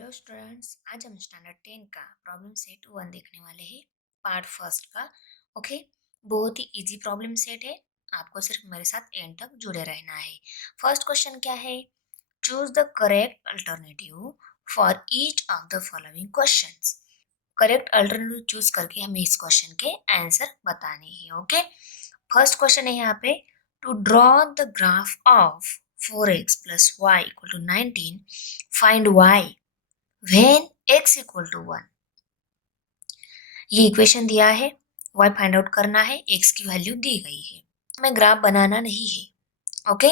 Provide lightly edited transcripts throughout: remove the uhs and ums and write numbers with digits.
Hello students, आज हम standard 10 का प्रॉब्लम सेट 1 देखने वाले हैं, पार्ट फर्स्ट का। ओके, बहुत ही इजी प्रॉब्लम सेट है। आपको सिर्फ मेरे साथ एंड तक जुड़े रहना है। फर्स्ट क्वेश्चन क्या है? Choose the correct alternative for each of the following questions. Correct alternative choose करके हमें इस क्वेश्चन के आंसर बताने हैं। ओके, फर्स्ट क्वेश्चन है यहाँ पे, to draw the graph of 4x plus y equal to 19, find y when x equal to 1। ये इक्वेशन दिया है, y फाइंड आउट करना है, x की वैल्यू दी गई है। हमें ग्राफ बनाना नहीं है। ओके,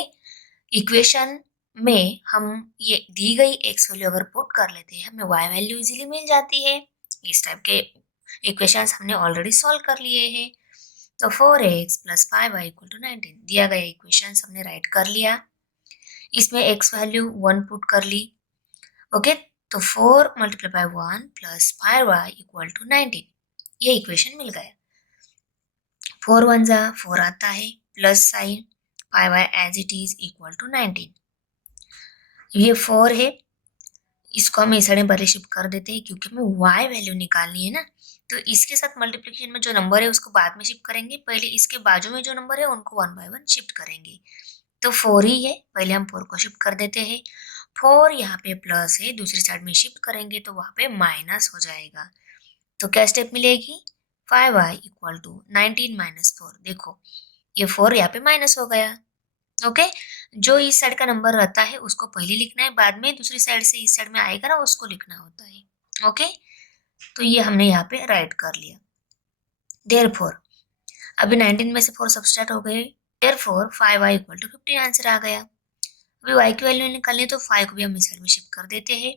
इक्वेशन में हम ये दी गई x वैल्यू अगर पुट कर लेते हैं, हमें y वैल्यू इजीली मिल जाती है। इस टाइप के इक्वेशंस हमने ऑलरेडी सॉल्व कर लिए हैं। तो 4x plus 5y equal to 19 दिया गया इक्वेशंस हमने राइट कर लिया। इसमें x वैल्यू 1 पुट कर ली। ओके, तो 4 multiply by 1 plus 5y equal to 19, ये इक्वेशन मिल गया। 4 1 जा 4 आता है, plus sign 5y as it is equal to 19। ये 4 है, इसको हम इस पहले शिफ्ट कर देते हैं क्योंकि हमें y वैल्यू निकालनी है ना। तो इसके साथ मल्टीप्लिकेशन में जो नंबर है उसको बाद में शिफ्ट करेंगे, पहले इसके बाजू में जो नंबर है उनको 1 बाय 1 शिफ्ट करेंगे। तो 4 ही है, पहले हम 4 को शिफ्ट कर देते हैं। 4 यहाँ पे प्लस है, दूसरी साइड में शिफ्ट करेंगे तो वहां पे माइनस हो जाएगा। तो क्या स्टेप मिलेगी? 5y equal to 19 minus 4। देखो ये 4 यहाँ पे माइनस हो गया। ओके, जो इस साइड का नंबर रहता है उसको पहले लिखना है, बाद में दूसरी साइड से इस साइड में आएगा ना उसको लिखना होता है। ओके, तो ये हमने यहाँ पे राइट कर लिया। देयरफॉर अभी 19 में से 4 सब्सट्रैक्ट हो गए, therefore 5y equal to 15 answer आ गया। अभी y की वैल्यू निकालनी है तो 5 को भी हम इस साइड में शिफ्ट कर देते हैं।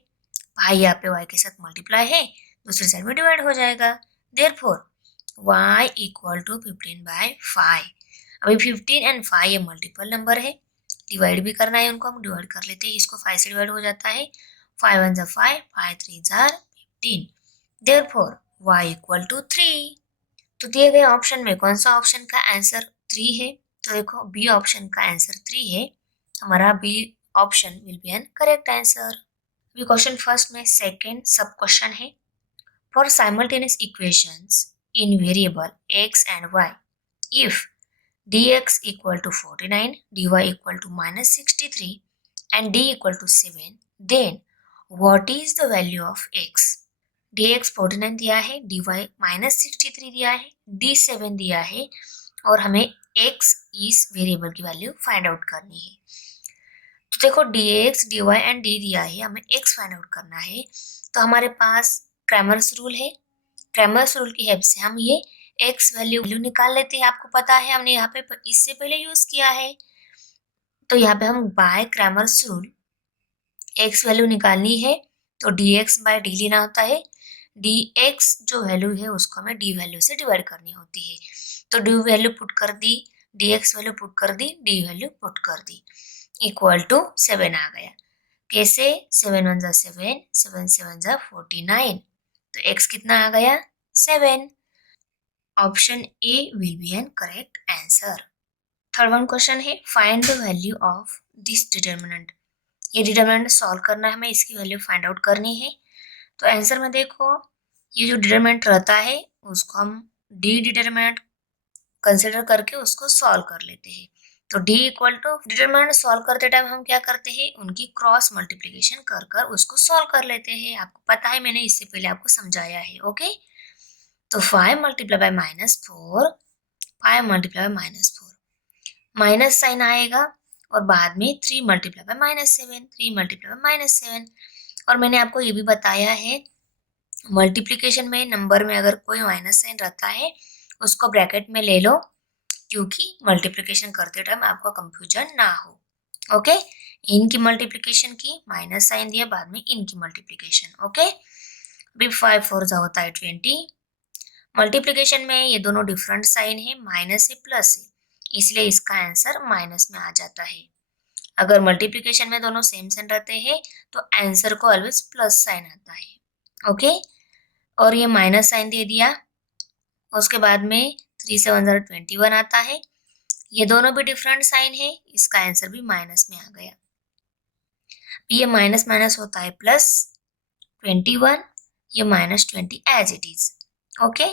पाई यहाँ पे y के साथ मल्टीप्लाई है, दूसरी साइड में डिवाइड हो जाएगा। Therefore y equal to 15 by 5। अभी 15 एंड 5 ये मल्टीपल नंबर है, डिवाइड भी करना है उनको, हम डिवाइड कर लेते हैं। इसको 5 से डिवाइड हो जाता है, 5 1 जा 5, 5 3 जा 15। Therefore y equal to 3। तो दिए गए ऑप्शन में कौन सा ऑप्शन का आंसर 3 है? तो देखो बी ऑप्शन का आंसर 3 है। हमारा B option will be an correct answer. अभी क्वेश्चन फर्स्ट में सेकेंड सब क्वेश्चन है, for simultaneous equations in variable x and y, if dx equal to 49, dy equal to minus 63 and d equal to 7, then what is the value of x? dx 49 दिया है, dy minus 63 दिया है, d 7 दिया है और हमें x इस variable की वैल्यू फाइंड आउट करनी है। तो देखो dx, dy एंड d दिया है, हमें x फाइंड आउट करना है। तो हमारे पास क्रैमर्स रूल है, क्रैमर्स रूल की हेल्प से हम ये x वैल्यू निकाल लेते हैं। आपको पता है हमने यहाँ पे इससे पहले यूज किया है। तो यहाँ पे हम by Cramer's rule x value निकालनी है तो dx बाय d लेना होता है। dx जो वैल्यू है उसको हमें d वैल्यू से डिवाइड करनी होती है। तो d वैल्यू पुट कर दी, dx वैल्यू पुट कर दी, d वैल्यू पुट कर दी, इक्वल टू 7 आ गया। कैसे? 7 1 जा 7, 7 7 जा 49। तो x कितना आ गया? 7। Option A will be an correct answer. Third one question है, find the value of this determinant. ये डिटर्मिनेंट सॉल्व करना है, हमें इसकी वैल्यू फाइंड आउट करनी है। तो आंसर में देखो ये जो डिटर्मिनेंट रहता है उसको हम डी डिटर्मिनेंट कंसिडर करके उसको सॉल्व कर लेते हैं। तो d equal to determinant solve करते टाइम हम क्या करते हैं, उनकी क्रॉस मल्टीप्लिकेशन कर कर उसको सॉल्व कर लेते हैं। आपको पता है, मैंने इससे पहले आपको समझाया है। ओके, तो 5 multiply by -4, 5 multiply by -4, minus sign आएगा और बाद में 3 मल्टीप्लाई बाय -7, 3 मल्टीप्लाई बाय -7। और मैंने आपको ये भी बताया है, मल्टीप्लिकेशन में नंबर में अगर कोई माइनस साइन रहता है उसको ब्रैकेट में ले लो, क्योंकि मल्टीप्लिकेशन करते टाइम आपको कंफ्यूजन ना हो। ओके, इनकी मल्टीप्लिकेशन की, माइनस साइन दिया, बाद में इनकी मल्टीप्लिकेशन। ओके, अभी 5 4 जा होता है 20। मल्टीप्लिकेशन में ये दोनों डिफरेंट साइन है, माइनस है प्लस है, इसलिए इसका आंसर माइनस में आ जाता है। अगर मल्टीप्लिकेशन में दोनों सेम साइन रहते हैं तो आंसर को ऑलवेज प्लस साइन आता है। ओके, और ये माइनस साइन दे दिया, उसके बाद में 3 7 जा 21 आता है। ये दोनों भी डिफरेंट साइन है, इसका आंसर भी माइनस में आ गया। ये माइनस माइनस होता है प्लस, 21, ये -20 एज इट इज। ओके,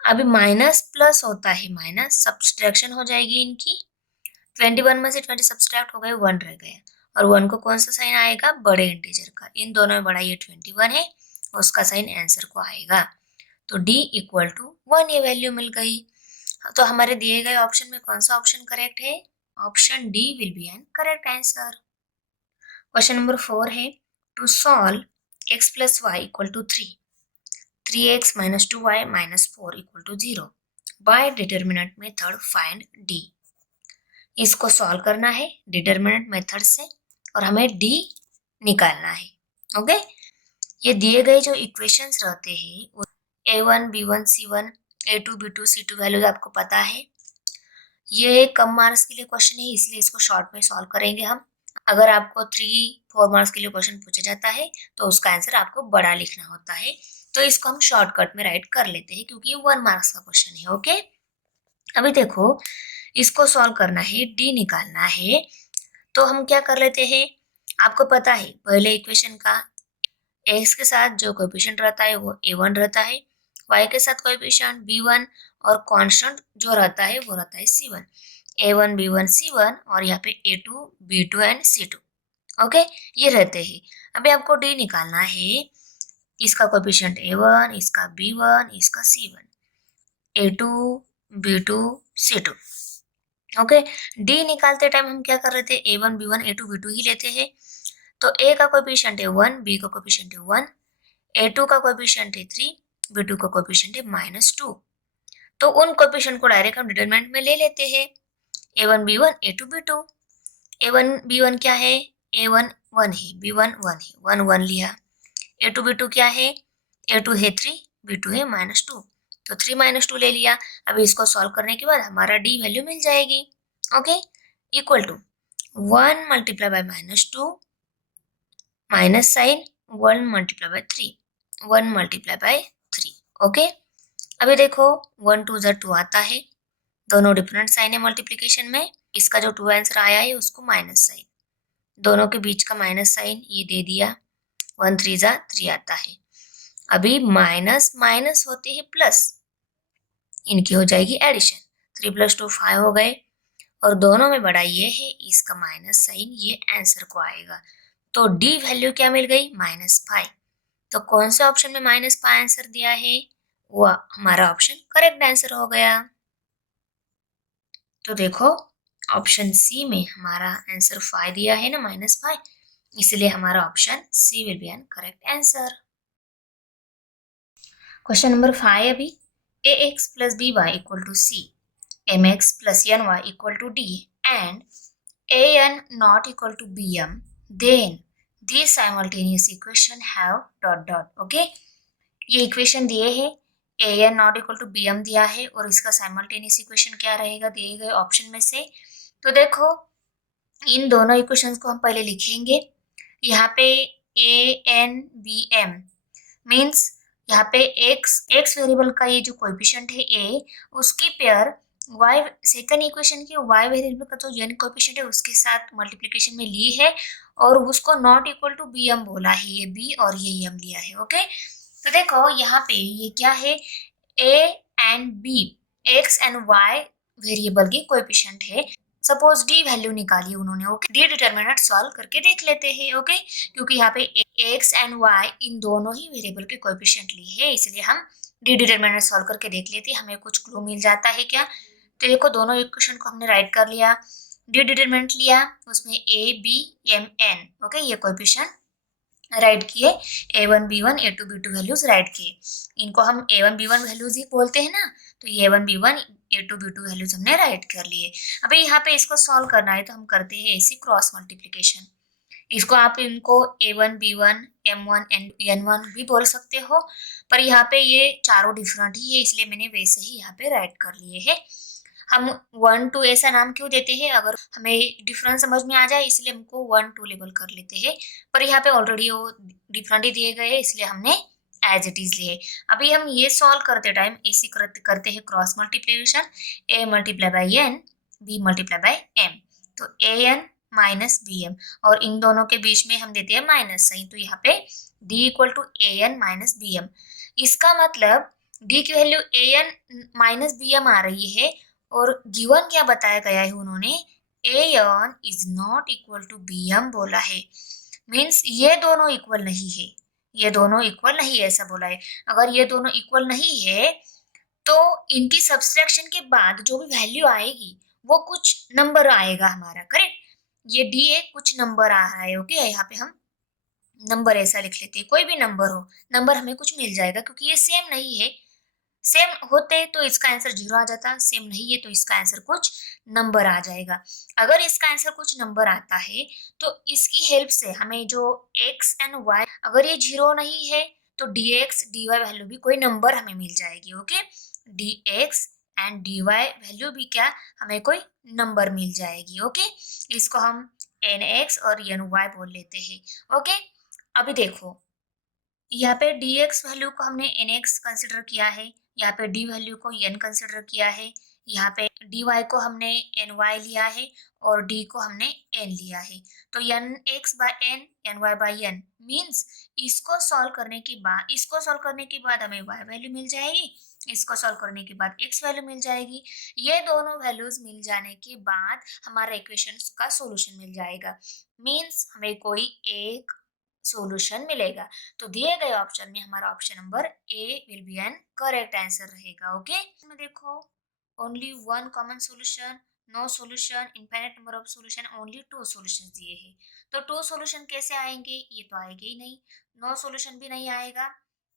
अभी माइनस प्लस होता है माइनस, सब्सट्रैक्शन हो जाएगी इनकी। 21 में से 20 सब्सट्रैक्ट हो गए, 1 रह गया, और 1 को कौन सा साइन आएगा, बड़े इंटीजर का। इन दोनों में बड़ा ये 21 है, उसका साइन आंसर को आएगा। तो D इक्वल टू 1 ये वैल्यू मिल गई। तो हमारे दिए गए ऑप्शन में कौन सा ऑप्शन करेक्ट है, option D will be an correct answer. Question number 4 है, to solve x plus Y equal to 3x minus 2y minus 4 equal to 0 by determinant method find D। इसको सॉल्व करना है determinant method से और हमें D निकालना है। Okay, ये दिए गए जो इक्वेशंस रहते हैं A1 B1 C1 A2 B2 C2 values आपको पता है। ये कम मार्क्स के लिए क्वेश्चन है, इसलिए इसको शॉर्ट में सॉल्व करेंगे हम। अगर आपको 3-4 मार्क्स के लिए क्वेश्चन पूछा जाता है तो उसका आंसर आपको बड़ा लिखना होता है, तो इसको हम शॉर्टकट में राइट कर लेते हैं क्योंकि ये 1 मार्क्स का क्वेश्चन है। ओके, अभी देखो, इसको सॉल्व करना है, डी निकालना है, तो हम क्या कर लेते हैं, आपको पता है पहले इक्वेशन का एक्स के साथ जो कोएफिशिएंट रहता है वो a1 रहता है, y के साथ कोएफिशिएंट b1 और कांस्टेंट जो रहता है वो रहता है c1, a1 b1 c1 और यहाँ पे a2 b2 and c2। Okay, ये रहते हैं। अभी आपको d निकालना है, इसका कोएफिशिएंट a1, इसका b1, इसका c1, a2 b2 c2। Okay, d निकालते टाइम हम क्या कर रहे थे, a1 b1 a2 b2 ही लेते हैं। तो a का कोएफिशिएंट है 1, b का कोएफिशिएंट है 1, a2 का कोएफिशिएंट है 3, b2 का कोएफिशिएंट है -2। तो उन कोएफिशिएंट को डायरेक्ट हम डिटरमिनेंट में ले लेते हैं, a1 b1 a2 b2। a1 b1 क्या है, a1 1 है, b1 1 है, 1 1 लिया। a2 b2 क्या है, a2 है 3, b2 है -2, तो 3 2 ले लिया। अभी इसको सॉल्व करने के बाद हमारा d वैल्यू मिल जाएगी। Okay, equal to 1 multiply by -2 minus sign 1 multiply by 3, 1 multiply by 3। Okay, अभी देखो 1 2 जा 2 आता है, दोनों डिफरेंट साइन है मल्टीप्लिकेशन में। इसका जो 2 आंसर आया है उसको माइनस साइन, दोनों के बीच का माइनस साइन ये दे दिया, 1 3 जा 3 आता है। अभी माइनस माइनस होते हैं प्लस, इनकी हो जाएगी एडिशन, 3 + 2 5 हो गए, और दोनों में बड़ा ये है, इसका माइनस साइन ये आंसर को आएगा। तो डी वैल्यू क्या मिल गई, -5। तो कौन से ऑप्शन में -5 आंसर दिया है, वो हमारा ऑप्शन करेक्ट आंसर हो गया। तो देखो ऑप्शन सी में हमारा आंसर 5 दिया है ना, -5, इसलिए हमारा option C will be an correct answer. Question number 5 अभी, ax + by equal to c, mx + ny equal to d and an not equal to bm, then these simultaneous equation have dot dot। Okay, ये equation दिए हैं, an not equal to bm दिया है, और इसका simultaneous equation क्या रहेगा दिए गए ऑप्शन में से। तो देखो इन दोनों इक्वेशंस को हम पहले लिखेंगे। यहाँ पे an bm मीन्स यहाँ पे x वेरिएबल का ये जो कोएफिशिएंट है a, उसकी पेयर y सेकंड इक्वेशन के y वेरिएबल का जो n कोएफिशिएंट है उसके साथ मल्टीप्लिकेशन में ली है, और उसको नॉट इक्वल टू bm बोला है, ये b और ये m लिया है। ओके, तो देखो यहाँ पे ये क्या है, a and b x and y variable की कोएफिशिएंट है। सपोज डी वैल्यू निकाली उन्होंने। ओके, डी डिटरमिनेंट सॉल्व करके देख लेते हैं। ओके, क्योंकि यहाँ पे एक्स एंड वाई इन दोनों ही वेरिएबल के कोएफिशिएंट लिए है, इसलिए हम डी डिटरमिनेंट सॉल्व करके देख लेते हैं, हमें कुछ क्लू मिल जाता है क्या। तो देखो दोनों इक्वेशन को हमने राइट कर लिया, डी डिटरमिनेंट लिया, उसमें A B M N, okay, ये कोएफिशिएंट राइट किए, a1 b1 a2 b2 values right किए। इनको हम a1 b1 वैल्यूज ही बोलते हैं ना, तो ये a1 b1 a2 b2 values हमने राइट कर लिए। अभी यहाँ पे इसको सॉल्व करना है तो हम करते हैं ऐसी क्रॉस मल्टीप्लिकेशन। इसको आप इनको a1 b1 m1 n1 भी बोल सकते हो, पर यहाँ पे ये चारों डिफरेंट ही है, इसलिए मैंने वैसे ही यहाँ पे राइट कर लिए है। हम 1 2 ऐसा नाम क्यों देते हैं, अगर हमें डिफरेंस समझ में आ जाए इसलिए हमको 1 2 लेबल कर लेते हैं, पर यहाँ पे ऑलरेडी वो डिफरेंट ही दिए गए हैं, इसलिए हमने एज इट इज लिए। अभी हम ये सॉल्व करते टाइम ऐसी करते हैं cross multiplication, a multiply by n b multiply by m, तो an माइनस bm, और इन दोनों के बीच में हम देते हैं माइनस साइन, तो यहाँ पे D equal to A N minus B M. इसका मतलब डी की value A N minus B M आ रही है और गिवन क्या बताया गया है उन्होंने, A N is not equal to B M बोला है। मीन्स ये दोनों इक्वल नहीं है, ये दोनों इक्वल नहीं है ऐसा बोला है। अगर ये दोनों इक्वल नहीं है तो इनकी सब्सट्रैक्शन के बाद जो भी वैल्यू आएगी वो कुछ नंबर आएगा हमारा, करेक्ट। ये डी ए कुछ नंबर आ रहा है, ओके। यहाँ पे हम नंबर ऐसा लिख लेते हैं, कोई भी नंबर हो, नंबर हमें कुछ मिल जाएगा क्योंकि ये सेम नहीं है। सेम होते तो इसका आंसर 0 आ जाता, सेम नहीं है तो इसका आंसर कुछ नंबर आ जाएगा। अगर इसका आंसर कुछ नंबर आता है तो इसकी हेल्प से हमें जो x एंड y, अगर ये 0 नहीं है तो dx dy वैल्यू भी कोई नंबर हमें मिल जाएगी, okay. dx and dy value भी क्या, हमें कोई नंबर मिल जाएगी, ओके। इसको हम nx और ny बोल लेते हैं, ओके। अभी देखो यहाँ पे dx वैल्यू को हमने nx कंसिडर किया है, यहाँ पे d वैल्यू को n कंसिडर किया है, यहाँ पे dy को हमने ny लिया है और d को हमने n लिया है। तो nx by n ny by n means इसको सॉल्व करने के बाद हमें y वैल्यू मिल जाएगी, इसको सॉल्व करने के बाद x वैल्यू मिल जाएगी। ये दोनों वैल्यूज मिल जाने के बाद हमारा इक्वेशन का सॉल्यूशन मिल जाएगा। मीन्स हमें कोई एक सॉल्यूशन मिलेगा। तो दिए गए ऑप्शन में हमारा option number A will be an correct answer रहेगा, ओके। में देखो only one common solution, no solution, infinite number of solution, only two solutions दिए हैं। तो टू सॉल्यूशन कैसे आएंगे, ये तो आएंगे ही नहीं। नो सॉल्यूशन भी नहीं आएगा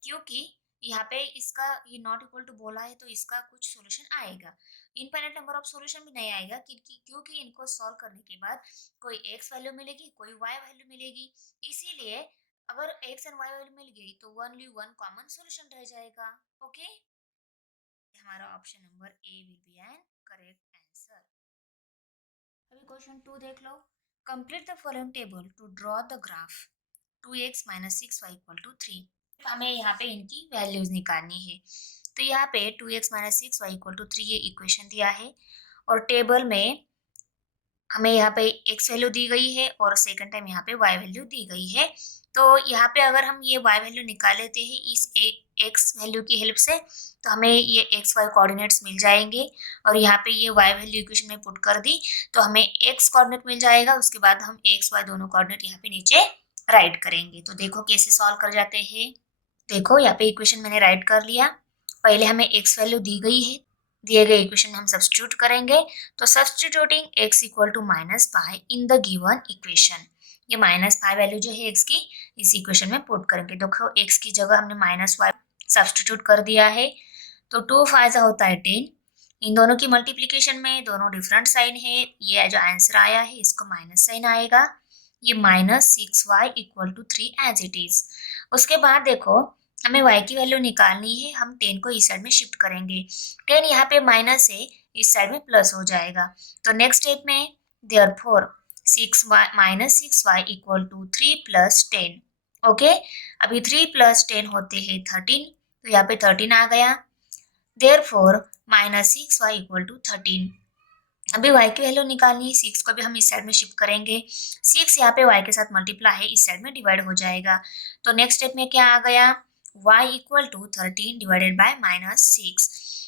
क्योंकि यहाँ पे इसका ये नॉट इक्वल टू बोला है तो इसका कुछ सॉल्यूशन आएगा। इनफाइनाइट नंबर ऑफ सॉल्यूशन भी नहीं आएगा क्योंकि इनको सॉल्व करने के बाद कोई एक्स वैल्यू मिलेगी, कोई वाई वैल्यू मिलेगी। इसीलिए अगर x एंड y वैल्यू मिल गई तो ओनली वन कॉमन सॉल्यूशन रह जाएगा, ओके। हमारा option number A will be an correct answer. अभी क्वेश्चन 2 देख लो। Complete the following table to draw the graph 2x minus 6y equal to 3। हमें यहाँ पे इनकी वैल्यूज निकालनी है। तो यहाँ पे 2x minus 6y equal to 3 ये इक्वेशन दिया है और टेबल में हमें यहाँ पे x वैल्यू दी गई है और सेकंड टाइम यहाँ पे y वैल्यू दी गई है। तो यहाँ पे अगर हम ये y वैल्यू निकाल लेते हैं इस x वैल्यू की हेल्प से तो हमें ये x y कोऑर्डिनेट्स मिल जाएंगे और यहाँ पे ये y वैल्यू इक्वेशन में पुट कर दी तो हमें x कोऑर्डिनेट मिल जाएगा। उसके बाद हम x y दोनों कोऑर्डिनेट यहाँ पे नीचे राइट करेंगे। तो देखो कैसे सॉल्व कर जाते हैं। देखो यहाँ पे इक्वेशन मैंने राइट कर लिया। पहले हमें x वैल्यू दी गई है, दिए गए इक्वेशन में हम सब्स्टिट्यूट करेंगे। तो substituting x equal to minus pi in the given equation, ये माइनस पाई वैल्यू जो है x की इस इक्वेशन में पुट करेंगे। देखो x की जगह हमने माइनस वाई सब्स्टिट्यूट कर दिया है। तो 2 फाइव होता है 10। इन दोनों की मल्टीप्लीकेशन में दोनों डिफरेंट साइन है, ये जो आंसर आया है इसको माइनस साइन आएगा। ये minus 6y equal to 3 as it is. उसके बाद देखो हमें y की वैल्यू निकालनी है, हम 10 को इस साइड में शिफ्ट करेंगे। 10 यहाँ पे माइनस है, इस साइड में प्लस हो जाएगा। तो नेक्स्ट स्टेप में therefore 6y minus 6y equal to 3 plus 10, okay. अभी 3 प्लस 10 होते हैं 13, तो यहाँ पे 13 आ गया। Therefore minus 6y equal to 13। अभी y की वैल्यू निकालनी है, 6 को भी हम इस साइड में शिफ्ट करेंगे। 6 यहाँ पे y के साथ मल्टीप्लाई है, इस साइड में डिवाइड हो जाएगा। तो नेक्स्ट स्टेप में क्या आ गया, y equal to 13 divided by minus 6।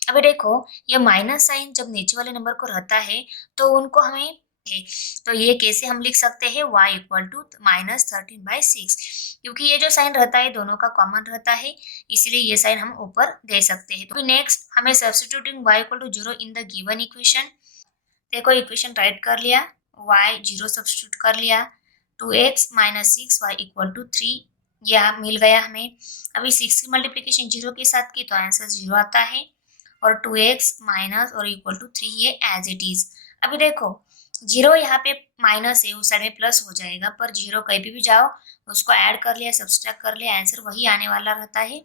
अभी देखो ये माइनस साइन जब नीचे वाले नंबर को रहता है तो उनको हमें तो ये कैसे हम लिख सकते हैं, y इक्वल टू माइनस 13/6, क्योंकि ये जो साइन रहता है दोनों का कॉमन रहता है, इसलिए ये साइन हम ऊपर दे सकते हैं। तो नेक्स्ट हमें substituting y equal to 0 in the given equation. देखो इक्वेशन राइट कर लिया, y 0 सब्स्टिट्यूट कर लिया, 2x minus 6y equal to 3 यह मिल गया हमें। अभी 6 की मल्टीप्लीकेशन 0 के साथ की तो आंसर 0 आता है और 2x माइनस और इक्वल टू 3 ये एज इट इज। अभी देखो 0 यहाँ पे माइनस है, उस साइड में प्लस हो जाएगा, पर 0 कहीं भी जाओ उसको ऐड कर लिया सब्सट्रैक्ट कर लिया आंसर वही आने वाला रहता है।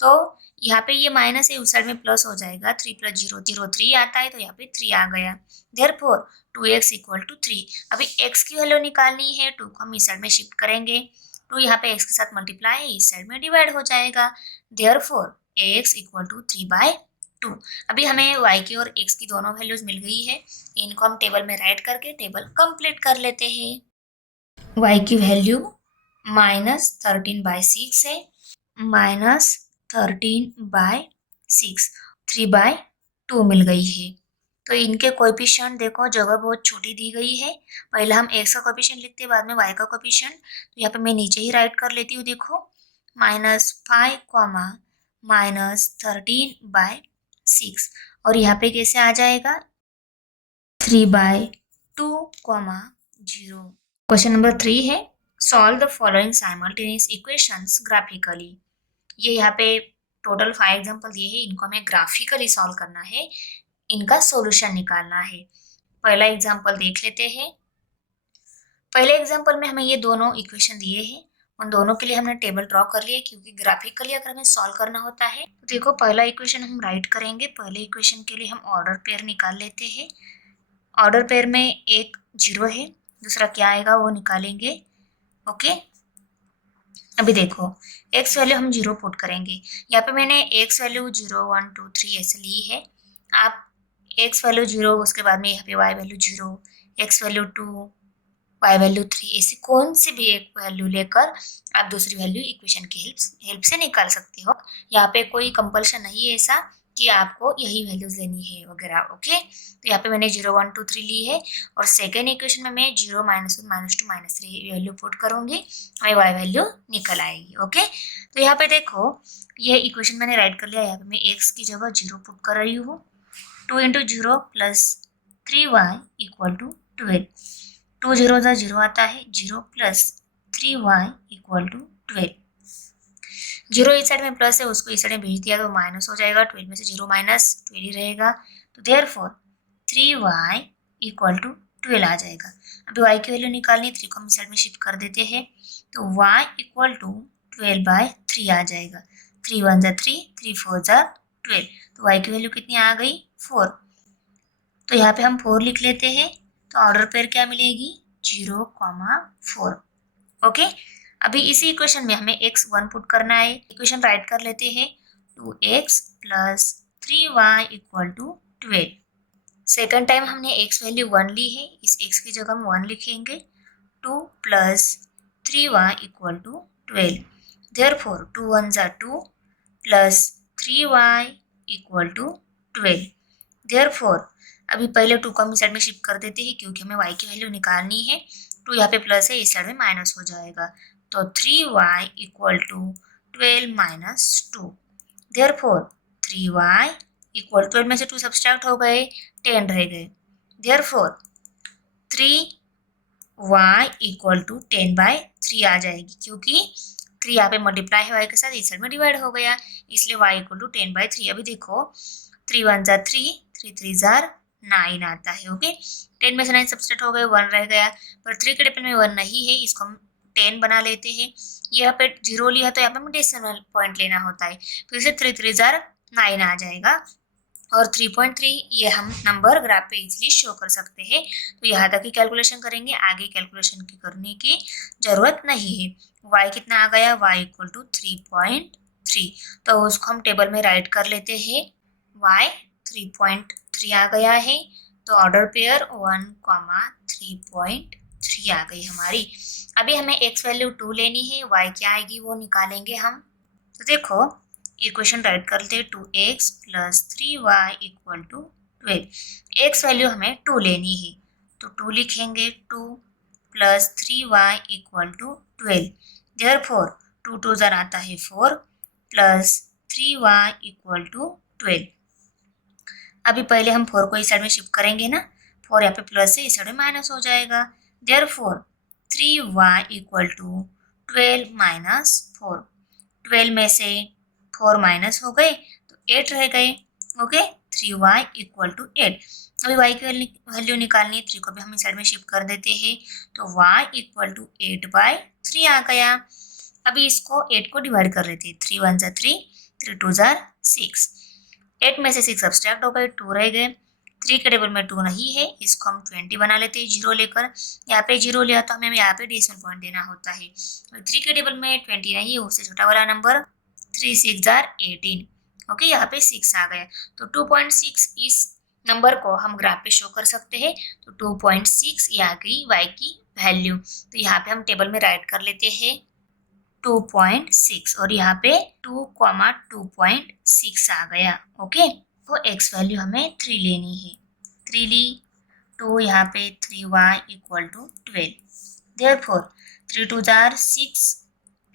तो यहाँ पे ये माइनस है, उस साइड में प्लस हो जाएगा, 3 प्लस 0 0 3 आता है तो यहाँ पे 3 आ गया। Therefore 2x equal to 3। अभी x की वैल्यू निकालनी है, 2 को हम इस साइड में शिफ्ट करेंगे, 2 यहाँ पे x के साथ मल्टीप्लाई है, इस साइड में डिवाइड हो जाएगा। Therefore ax equal to 3/2। अभी हमें y की और x की दोनों वैल्यूज मिल गई है, इनको हम टेबल में राइट करके टेबल कंप्लीट कर लेते हैं। y की वैल्यू -13/6 है, -13/6, 3/2 मिल गई है। तो इनके कोएफिशिएंट देखो, जगह बहुत छोटी दी गई है। पहले हम x का कोएफिशिएंट लिखते हैं, बाद में y का कोएफिशिएंट। तो यहाँ पे मैं नीचे ही राइट कर लेती हूँ, देखो -5, -13/6, और यहाँ पे कैसे आ जाएगा 3/2, 0। क्वेश्चन नंबर 3 है, solve the following simultaneous equations graphically. ये यहाँ पे टोटल 5 एग्जाम्पल दिए हैं, इनको हमें ग्राफिकली सॉल्व करना है, इनका सॉल्यूशन निकालना है। पहला एग्जाम्पल देख लेते हैं। पहले एग्जाम्पल में हमें ये दोनों इक्वेशन दिए हैं, उन दोनों के लिए हमने टेबल ड्रॉ कर लिया, क्योंकि ग्राफिकली अगर हमें सॉल्व करना होता है तो देखो पहला इक्वेशन हम राइट करेंगे। पहले इक्वेशन के लिए हम ऑर्डर पेयर निकाल लेते हैं। ऑर्डर पेयर में एक 0 है, दूसरा क्या आएगा वो निकालेंगे। ओके, अभी देखो x वैल्यू हम 0 पुट करेंगे। यहाँ पे मैंने x वैल्यू 0, 1, 2, 3 ऐसे ली है। आप x वैल्यू 0, उसके बाद में यहाँ पे y value 0, x value 2, y value 3, ऐसी कौन सी भी एक वैल्यू लेकर आप दूसरी वैल्यू इक्वेशन की हेल्प से निकाल सकते हो। यहाँ पे कोई कंपल्शन नहीं है ऐसा कि आपको यही वैल्यूज लेनी है वगैरह। ओके, तो यहाँ पे मैंने 0, 1, 2, 3 ली है, और सेकेंड इक्वेशन में मैं 0, -1, -2, -3 वैल्यू पुट करूंगी, y वैल्यू निकल आएगी। ओके, तो यहाँ पे देखो ये इक्वेशन मैंने राइट कर लिया। यहाँ पे मैं x की जगह 0 पुट कर रही हूँ। 2 × 0 + 3y = 12। 2 0 0 आता है, 0 + 3y = 12। 0 इस साइड में प्लस है, उसको इस साइड में भेज दिया तो माइनस हो जाएगा। 12 में से 0 माइनस 12 ही रहेगा, तो देयरफॉर 3y = 12 आ जाएगा। अभी y की वैल्यू निकालनी है, 3 को हम इस साइड में शिफ्ट कर देते हैं, तो y = 12/3 आ जाएगा। 3 1 = 3, 3 4 = 12, तो y की वैल्यू कितनी आ गई 4। तो यहाँ पे हम 4 लिख लेते हैं, तो ऑर्डर पेयर क्या मिलेगी 0, 4। ओके, अभी इसी इक्वेशन में हमें x 1 पुट करना है। इक्वेशन राइट कर लेते हैं, 2x + 3y = 12। सेकंड टाइम हमने x वैल्यू 1 ली है, इस x की जगह हम 1 लिखेंगे। 2 + 3y = 12। Therefore 2 1 = 2 + 3y = 12। देयरफॉर अभी पहले 2 को हम इस साइड में शिफ्ट कर देते हैं, क्योंकि हमें y की वैल्यू निकालनी है। 2 यहाँ पे प्लस है, इस साइड में माइनस हो जाएगा, तो 3y = 12 - 2। देयरफॉर 3y = 12 में से 2 सब्सट्रैक्ट हो गए, 10 रह गए। देयरफॉर 3y = 10/3 आ जाएगी, क्योंकि 3 यहाँ पे मल्टीप्लाई है y के साथ, इस साइड में डिवाइड हो गया, इसलिए y = 10/3। अभी देखो 3 1 = 3, 3 3 = 9 आता है। ओके, 10 में से 9 सब्सट्रैक्ट हो गए, 1 रह गया, पर 3 के डिपेंड में 1 नहीं है, इसको हम 10 बना लेते हैं। यहाँ पे 0 लिया तो यहाँ पे हमें डेसिमल पॉइंट लेना होता है, फिर से 3 3 = 9 आ जाएगा, और 3.3 ये हम नंबर ग्राफ पे इजीली शो कर सकते हैं। तो यहाँ तक ही कैलकुलेशन करेंगे, आगे कैलकुलेशन की करने की जरूरत नहीं है। y कितना आ गया, y = 3.3, तो उसको हम टेबल में राइट कर लेते हैं। y 3.3 आ गया है, तो ऑर्डर पेयर 1, 3.3 आ गई हमारी। अभी हमें x वैल्यू 2 लेनी है, y क्या आएगी वो निकालेंगे हम। तो देखो इक्वेशन राइट कर लेते, 2x + 3y = 12। x वैल्यू हमें 2 लेनी है, तो 2 लिखेंगे, 2 + 3y = 12। देयरफॉर 2 2 ज़र आता है 4 + 3y = 12। अभी पहले हम 4 को इस साइड में शिफ्ट करेंगे ना, 4 यहाँ पे प्लस है, इस साइड में माइनस हो जाएगा। Therefore 3y = 12 - 4। 12 में से 4 माइनस हो गए, तो 8 रह गए। Okay, 3y = 8। अभी y की वैल्यू निकालनी है, 3 को भी हम इस साइड में शिफ्ट कर देते हैं, तो y = 8/3 आ गया। अभी इसको 8 को डिवाइड कर लेते हैं, 3 1 = 3, 3 2 = 6। 8 में से 6 सब्सट्रैक्ट हो गए, 2 रह गए। 3 के टेबल में 2 नहीं है, इसको हम 20 बना लेते हैं 0 लेकर। यहाँ पे 0 लिया तो हमें यहाँ पे डेसिमल पॉइंट देना होता है। 3 के टेबल में 20 नहीं है, उससे छोटा वाला नंबर 3 6 = 18। ओके, यहाँ पे 6 आ गया, तो 2.6 इस नंबर को हम ग्राफ पे शो कर सकते हैं। तो 2.6 ये आ गई y की वैल्यू। तो यहाँ पे हम टेबल में राइट कर लेते हैं। 2.6 और यहाँ पे 2,2.6 आ गया। ओके, तो एक्स वैल्यू हमें 3 लेनी है। 3 ली तो यहाँ पे 3y equal to 12। Therefore 3 two जार 6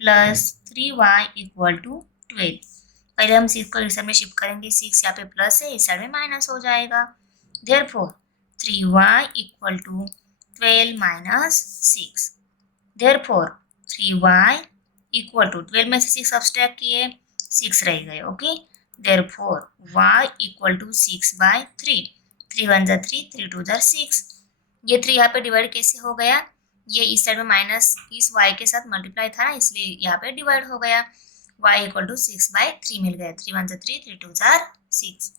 प्लस 3y इक्वल टू 12। पहले हम 6 को इस साइड में शिफ्ट करेंगे, 6 यहाँ पे प्लस है, इस साइड में माइनस हो जाएगा। Therefore 3y equal to 12 minus 6। Therefore 3y equal to 12 में से 6 सब्सट्रैक्ट किए, 6 रह गए। Okay, therefore y equal to 6/3। 3 1 जा 3, 3 2 जा 6। ये 3 यहाँ पे डिवाइड कैसे हो गया, ये इस साइड में माइनस इस y के साथ मल्टीप्लाई था ना, इसलिए यहाँ पे डिवाइड हो गया। y इक्वल टू 6/3 मिल गया। 3 1 जा 3, 3 2 जा 6।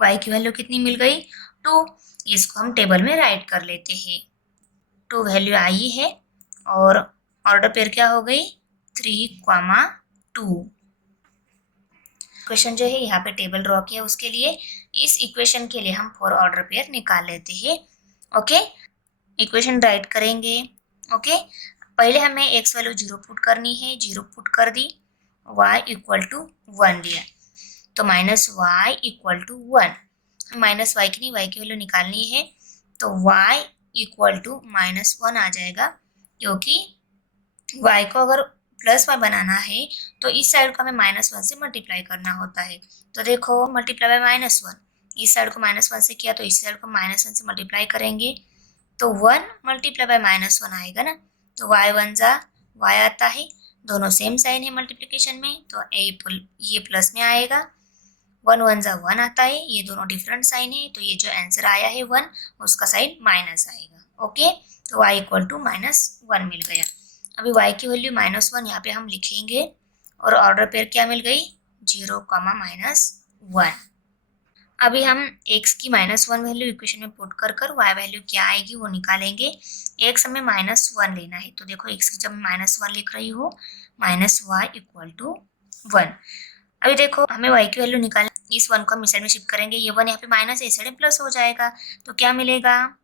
y की वैल्यू कितनी मिल गई, 2। इसको हम टेबल में राइट कर लेते हैं। 2 वैल्यू आई है और ऑर्डर पेयर क्या हो गई, 3,2। इक्वेशन जो है यहाँ पे टेबल ड्रॉ किया, उसके लिए इस इक्वेशन के लिए हम 4 ऑर्डर पेयर निकाल लेते हैं। ओके, इक्वेशन राइट करेंगे। ओके, पहले हमें एक्स वैल्यू 0 पुट करनी है, 0 पुट कर दी। y इक्वल टू 1 लिया तो minus y equal to 1। Minus y की नहीं, y की वैल्यू निकालनी है तो y इक्वल टू -1 आ जाएगा, क्योंकि y को अगर प्लस y बनाना है तो इस साइड को हमें -1 से मल्टीप्लाई करना होता है। तो देखो मल्टीप्लाई बाय -1, इस साइड को -1 से किया तो इस साइड को -1 से मल्टीप्लाई करेंगे तो 1 मल्टीप्लाई बाय -1 आएगा ना, तो y 1 जा y आता है, दोनों सेम साइन है मल्टीप्लिकेशन में, तो ये प्लस में आएगा। 1 1 जा 1 आता है, ये दोनों डिफरेंट साइन है, तो ये जो आंसर आया है 1, उसका साइन माइनस आएगा। ओके, तो y इक्वल टू -1 मिल गया। अभी y की वैल्यू -1 यहाँ पे हम लिखेंगे और ऑर्डर पेयर क्या मिल गई, 0, -1। अभी हम x की -1 वैल्यू इक्वेशन में पुट कर y वैल्यू क्या आएगी वो निकालेंगे। x हमें -1 लेना है, तो देखो x की जब मैं -1 लिख रही हूँ, -y इक्वल टू 1। अभी देखो हमें y की वैल्यू निकालना, इस 1 को हम इस साइड में शिफ्ट करेंगे, ये 1 यहाँ पे माइनस है, इस साइड में प्लस हो जाएगा, तो क्या मिलेगा,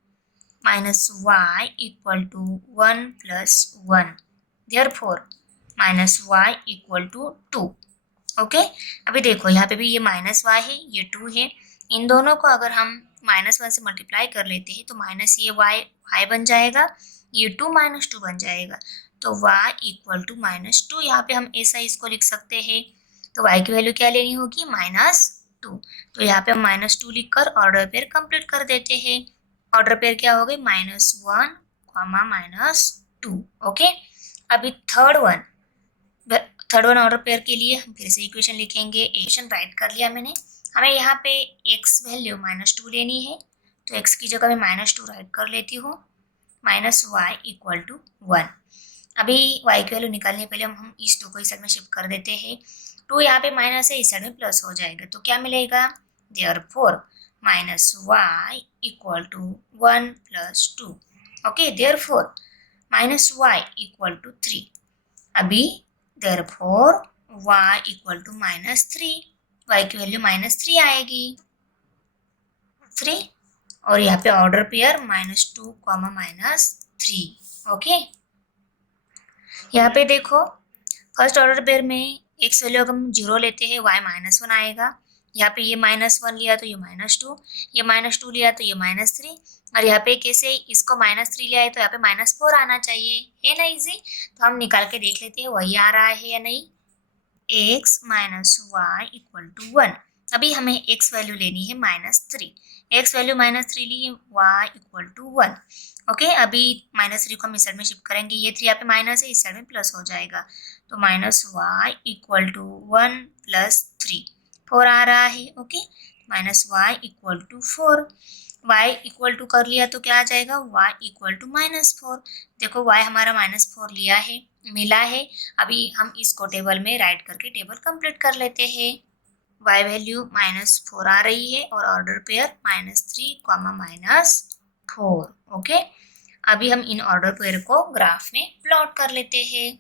-y equal to 1 + 1। Therefore -y equal to 2। Okay, अभी देखो यहाँ पे भी ये -y है, ये 2 है, इन दोनों को अगर हम -1 से मल्टीप्लाई कर लेते हैं तो माइनस ये y बन जाएगा, ये 2 - 2 बन जाएगा, तो y इक्वल टू -2। यहाँ पे हम ऐसा इसको लिख सकते हैं, तो y की वैल्यू क्या लेनी होगी, -2। तो यहाँ पे हम -2 लिखकर ऑर्डर पेयर कंप्लीट कर देते हैं। ऑर्डर पेयर क्या हो गई, -1, -2। ओके, अभी थर्ड वन ऑर्डर पेयर के लिए हम फिर से इक्वेशन लिखेंगे। इक्वेशन राइट कर लिया मैंने, हमें यहाँ पे x वैल्यू -2 लेनी है, तो x की जगह मैं -2 राइट कर लेती हूँ, -y इक्वल टू 1। अभी y की वैल्यू निकालने पहले हम इस 2 को इस साइड में शिफ्ट कर देते हैं। 2 यहाँ पे माइनस है, इस साइड में प्लस हो जाएगा, तो क्या मिलेगा, therefore -y equal to 1 + 2। Okay, therefore -y equal to 3। अभी therefore y equal to -3, y की वैल्यू -3 आएगी, 3, और यहाँ पे ऑर्डर पेयर -2, -3। ओके, यहाँ पे देखो फर्स्ट ऑर्डर पेयर में x वैल्यू अगर हम 0 लेते हैं, y -1 आएगा, यहाँ पे ये -1 लिया तो ये -2, ये -2 लिया तो ये -3, और यहाँ पे कैसे इसको -3 लिया है तो यहाँ पे -4 आना चाहिए, है ना इजी। तो हम निकाल के देख लेते हैं वही आ रहा है या नहीं। x -y equal to 1। अभी हमें x वैल्यू लेनी है -3, x वैल्यू -3 ली, y इक्वल टू 1। ओके, अभी -3 को हम इस साइड में शिफ्ट करेंगे, ये 3 यहाँ पे माइनस है, इस साइड में प्लस हो जाएगा, तो -y इक्वल टू 1 + 3, 4 आ रहा है। Okay, -y equal to 4, y equal to कर लिया तो क्या आ जाएगा, y इक्वल टू -4। देखो y हमारा -4 लिया है, मिला है। अभी हम इसको टेबल में राइट करके टेबल कंप्लीट कर लेते हैं। y वैल्यू -4 आ रही है और ऑर्डर पेयर -3, -4। ओके, अभी हम इन ऑर्डर पेयर को ग्राफ में प्लॉट कर लेते हैं।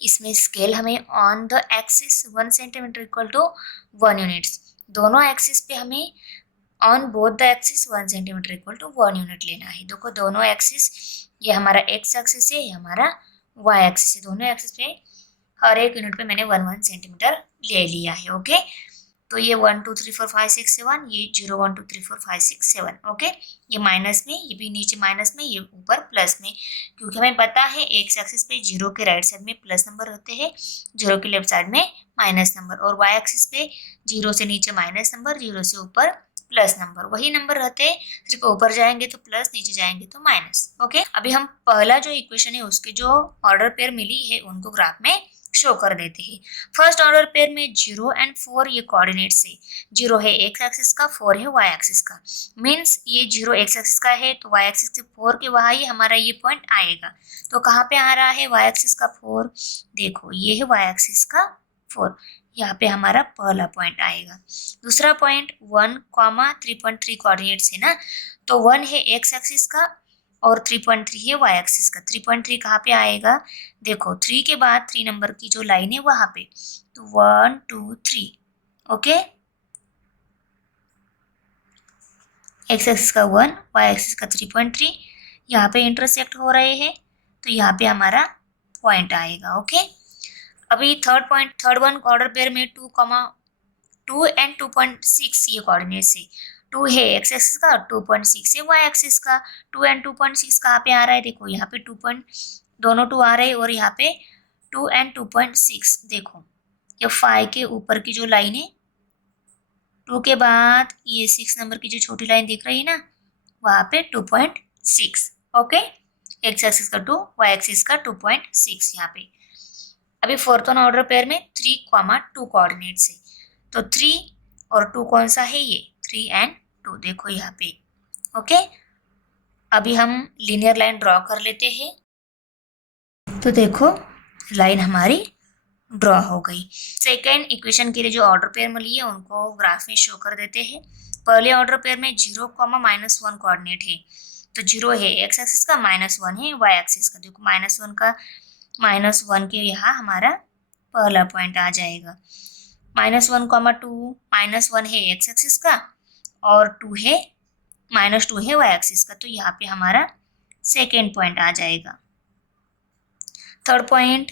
इसमें स्केल हमें on the axis 1 centimetre equal to 1 units, दोनों एक्सिस पे हमें on both the axis 1 centimetre equal to 1 unit लेना है। देखो दोनों एक्सिस, ये हमारा x एक्सिस है, ये हमारा y एक्सिस है, दोनों एक्सिस पे हर एक यूनिट पे मैंने 1 सेंटीमीटर ले लिया है। ओके, तो ये 1 2 3 4 5 6 7, ये 0 1 2 3 4 5 6 7। ओके, ये माइनस में, ये भी नीचे माइनस में, ये ऊपर प्लस में, क्योंकि हमें पता है एक्स एक्सिस पे जीरो के राइट साइड में प्लस नंबर होते हैं, जीरो के लेफ्ट साइड में माइनस नंबर, और वाई एक्सिस पे जीरो से नीचे माइनस नंबर, जीरो से ऊपर प्लस नंबर, वही नंबर रहते हैं, सिर्फ ऊपर जाएंगे तो प्लस, नीचे जाएंगे तो माइनस। ओके, अभी हम पहला जो इक्वेशन है उसके जो ऑर्डर पेयर मिली है उनको ग्राफ में शो कर देते हैं। फर्स्ट ऑर्डर पेयर में 0 एंड 4 ये कोऑर्डिनेट्स है। 0 है एक्स एक्सिस का, 4 है वाई एक्सिस का। मीन्स ये 0 एक्स एक्सिस का है तो वाई एक्सिस के 4 के वहाँ ही हमारा ये पॉइंट आएगा। तो कहाँ पे आ रहा है वाई एक्सिस का 4? देखो ये है वाई एक्सिस का 4, यहाँ पे हमारा पहला पॉइंट आएगा। दूसरा पॉइंट 1, 3.3 कोऑर्डिनेट्स है ना, तो 1 है एक्स एक्सिस का और 3.3 है वाई एक्सिस का। 3.3 कहाँ पे आएगा? देखो 3 के बाद 3 नंबर की जो लाइन है वहां पे, तो 1 2 3। ओके, एक्स एक्सिस का 1, वाई एक्सिस का 3.3, यहाँ पे इंटरसेक्ट हो रहे हैं तो यहाँ पे हमारा पॉइंट आएगा। ओके, अभी थर्ड वन ऑर्डर पेयर में 2 एंड 2.6 ये कोऑर्डिनेट्स है। 2 है एक्स एक्सिस का, 2.6 है वाई एक्सिस का। 2 एंड 2.6 कहाँ पे आ रहा है? देखो यहाँ पे 2 पॉइंट, दोनों 2 आ रहे हैं, और यहाँ पे 2 एंड 2.6। देखो ये 5 के ऊपर की जो लाइन है, 2 के बाद ये 6 नंबर की जो छोटी लाइन दिख रही है ना, वहां पे 2.6। ओके, एक्स एक्सिस का 2, वाई एक्सिस का 2.6 यहाँ पे। अभी फोर्थ वन ऑर्डर पेयर में 3, 2 कोऑर्डिनेट्स है, तो 3 और 2 कौन सा है? ये 3 एंड 2, देखो यहाँ पे। ओके, अभी हम लीनियर लाइन ड्रॉ कर लेते हैं। तो देखो लाइन हमारी ड्रॉ हो गई। सेकेंड इक्वेशन के लिए जो ऑर्डर पेयर मिली है उनको ग्राफ में शो कर देते हैं। पहले ऑर्डर पेयर में 0, -1 कोऑर्डिनेट है, तो 0 है एक्स एक्सिस का, -1 है वाई एक्सिस का। देखो -1 के यहाँ हमारा पहला पॉइंट आ जाएगा। -1, 2, -1 है एक्स एक्सिस का और -2 है वाई एक्सिस का, तो यहाँ पे हमारा सेकेंड पॉइंट आ जाएगा। थर्ड पॉइंट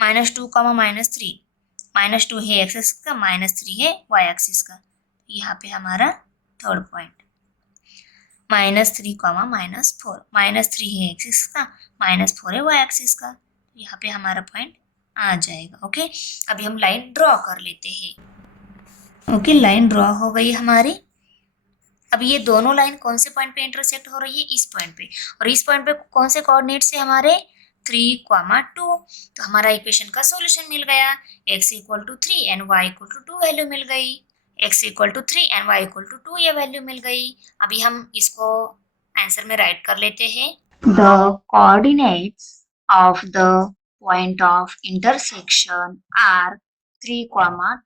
-2, -3, -2 है एक्स एक्सिस का, -3 है वाई एक्सिस का, यहाँ पे हमारा थर्ड पॉइंट। -3, -4, -3 है एक्स एक्सिस का, -4 है वाई एक्सिस का, यहाँ पे हमारा पॉइंट आ जाएगा। ओके, अभी हम लाइन ड्रॉ कर लेते हैं। ओके, लाइन ड्रॉ हो गई हमारी। अब ये दोनों लाइन कौन से पॉइंट पे इंटरसेक्ट हो रही है? इस पॉइंट पे, और इस पॉइंट पे कौन से कोऑर्डिनेट से हमारे 3, 2, तो हमारा इक्वेशन का सॉल्यूशन मिल गया। x equal to 3 and y equal to 2 value मिल गई। x equal to 3 and y equal to 2 ये वैल्यू मिल गई। अभी हम इसको आंसर में राइट कर लेते हैं। The coordinates of the point of intersection are 3,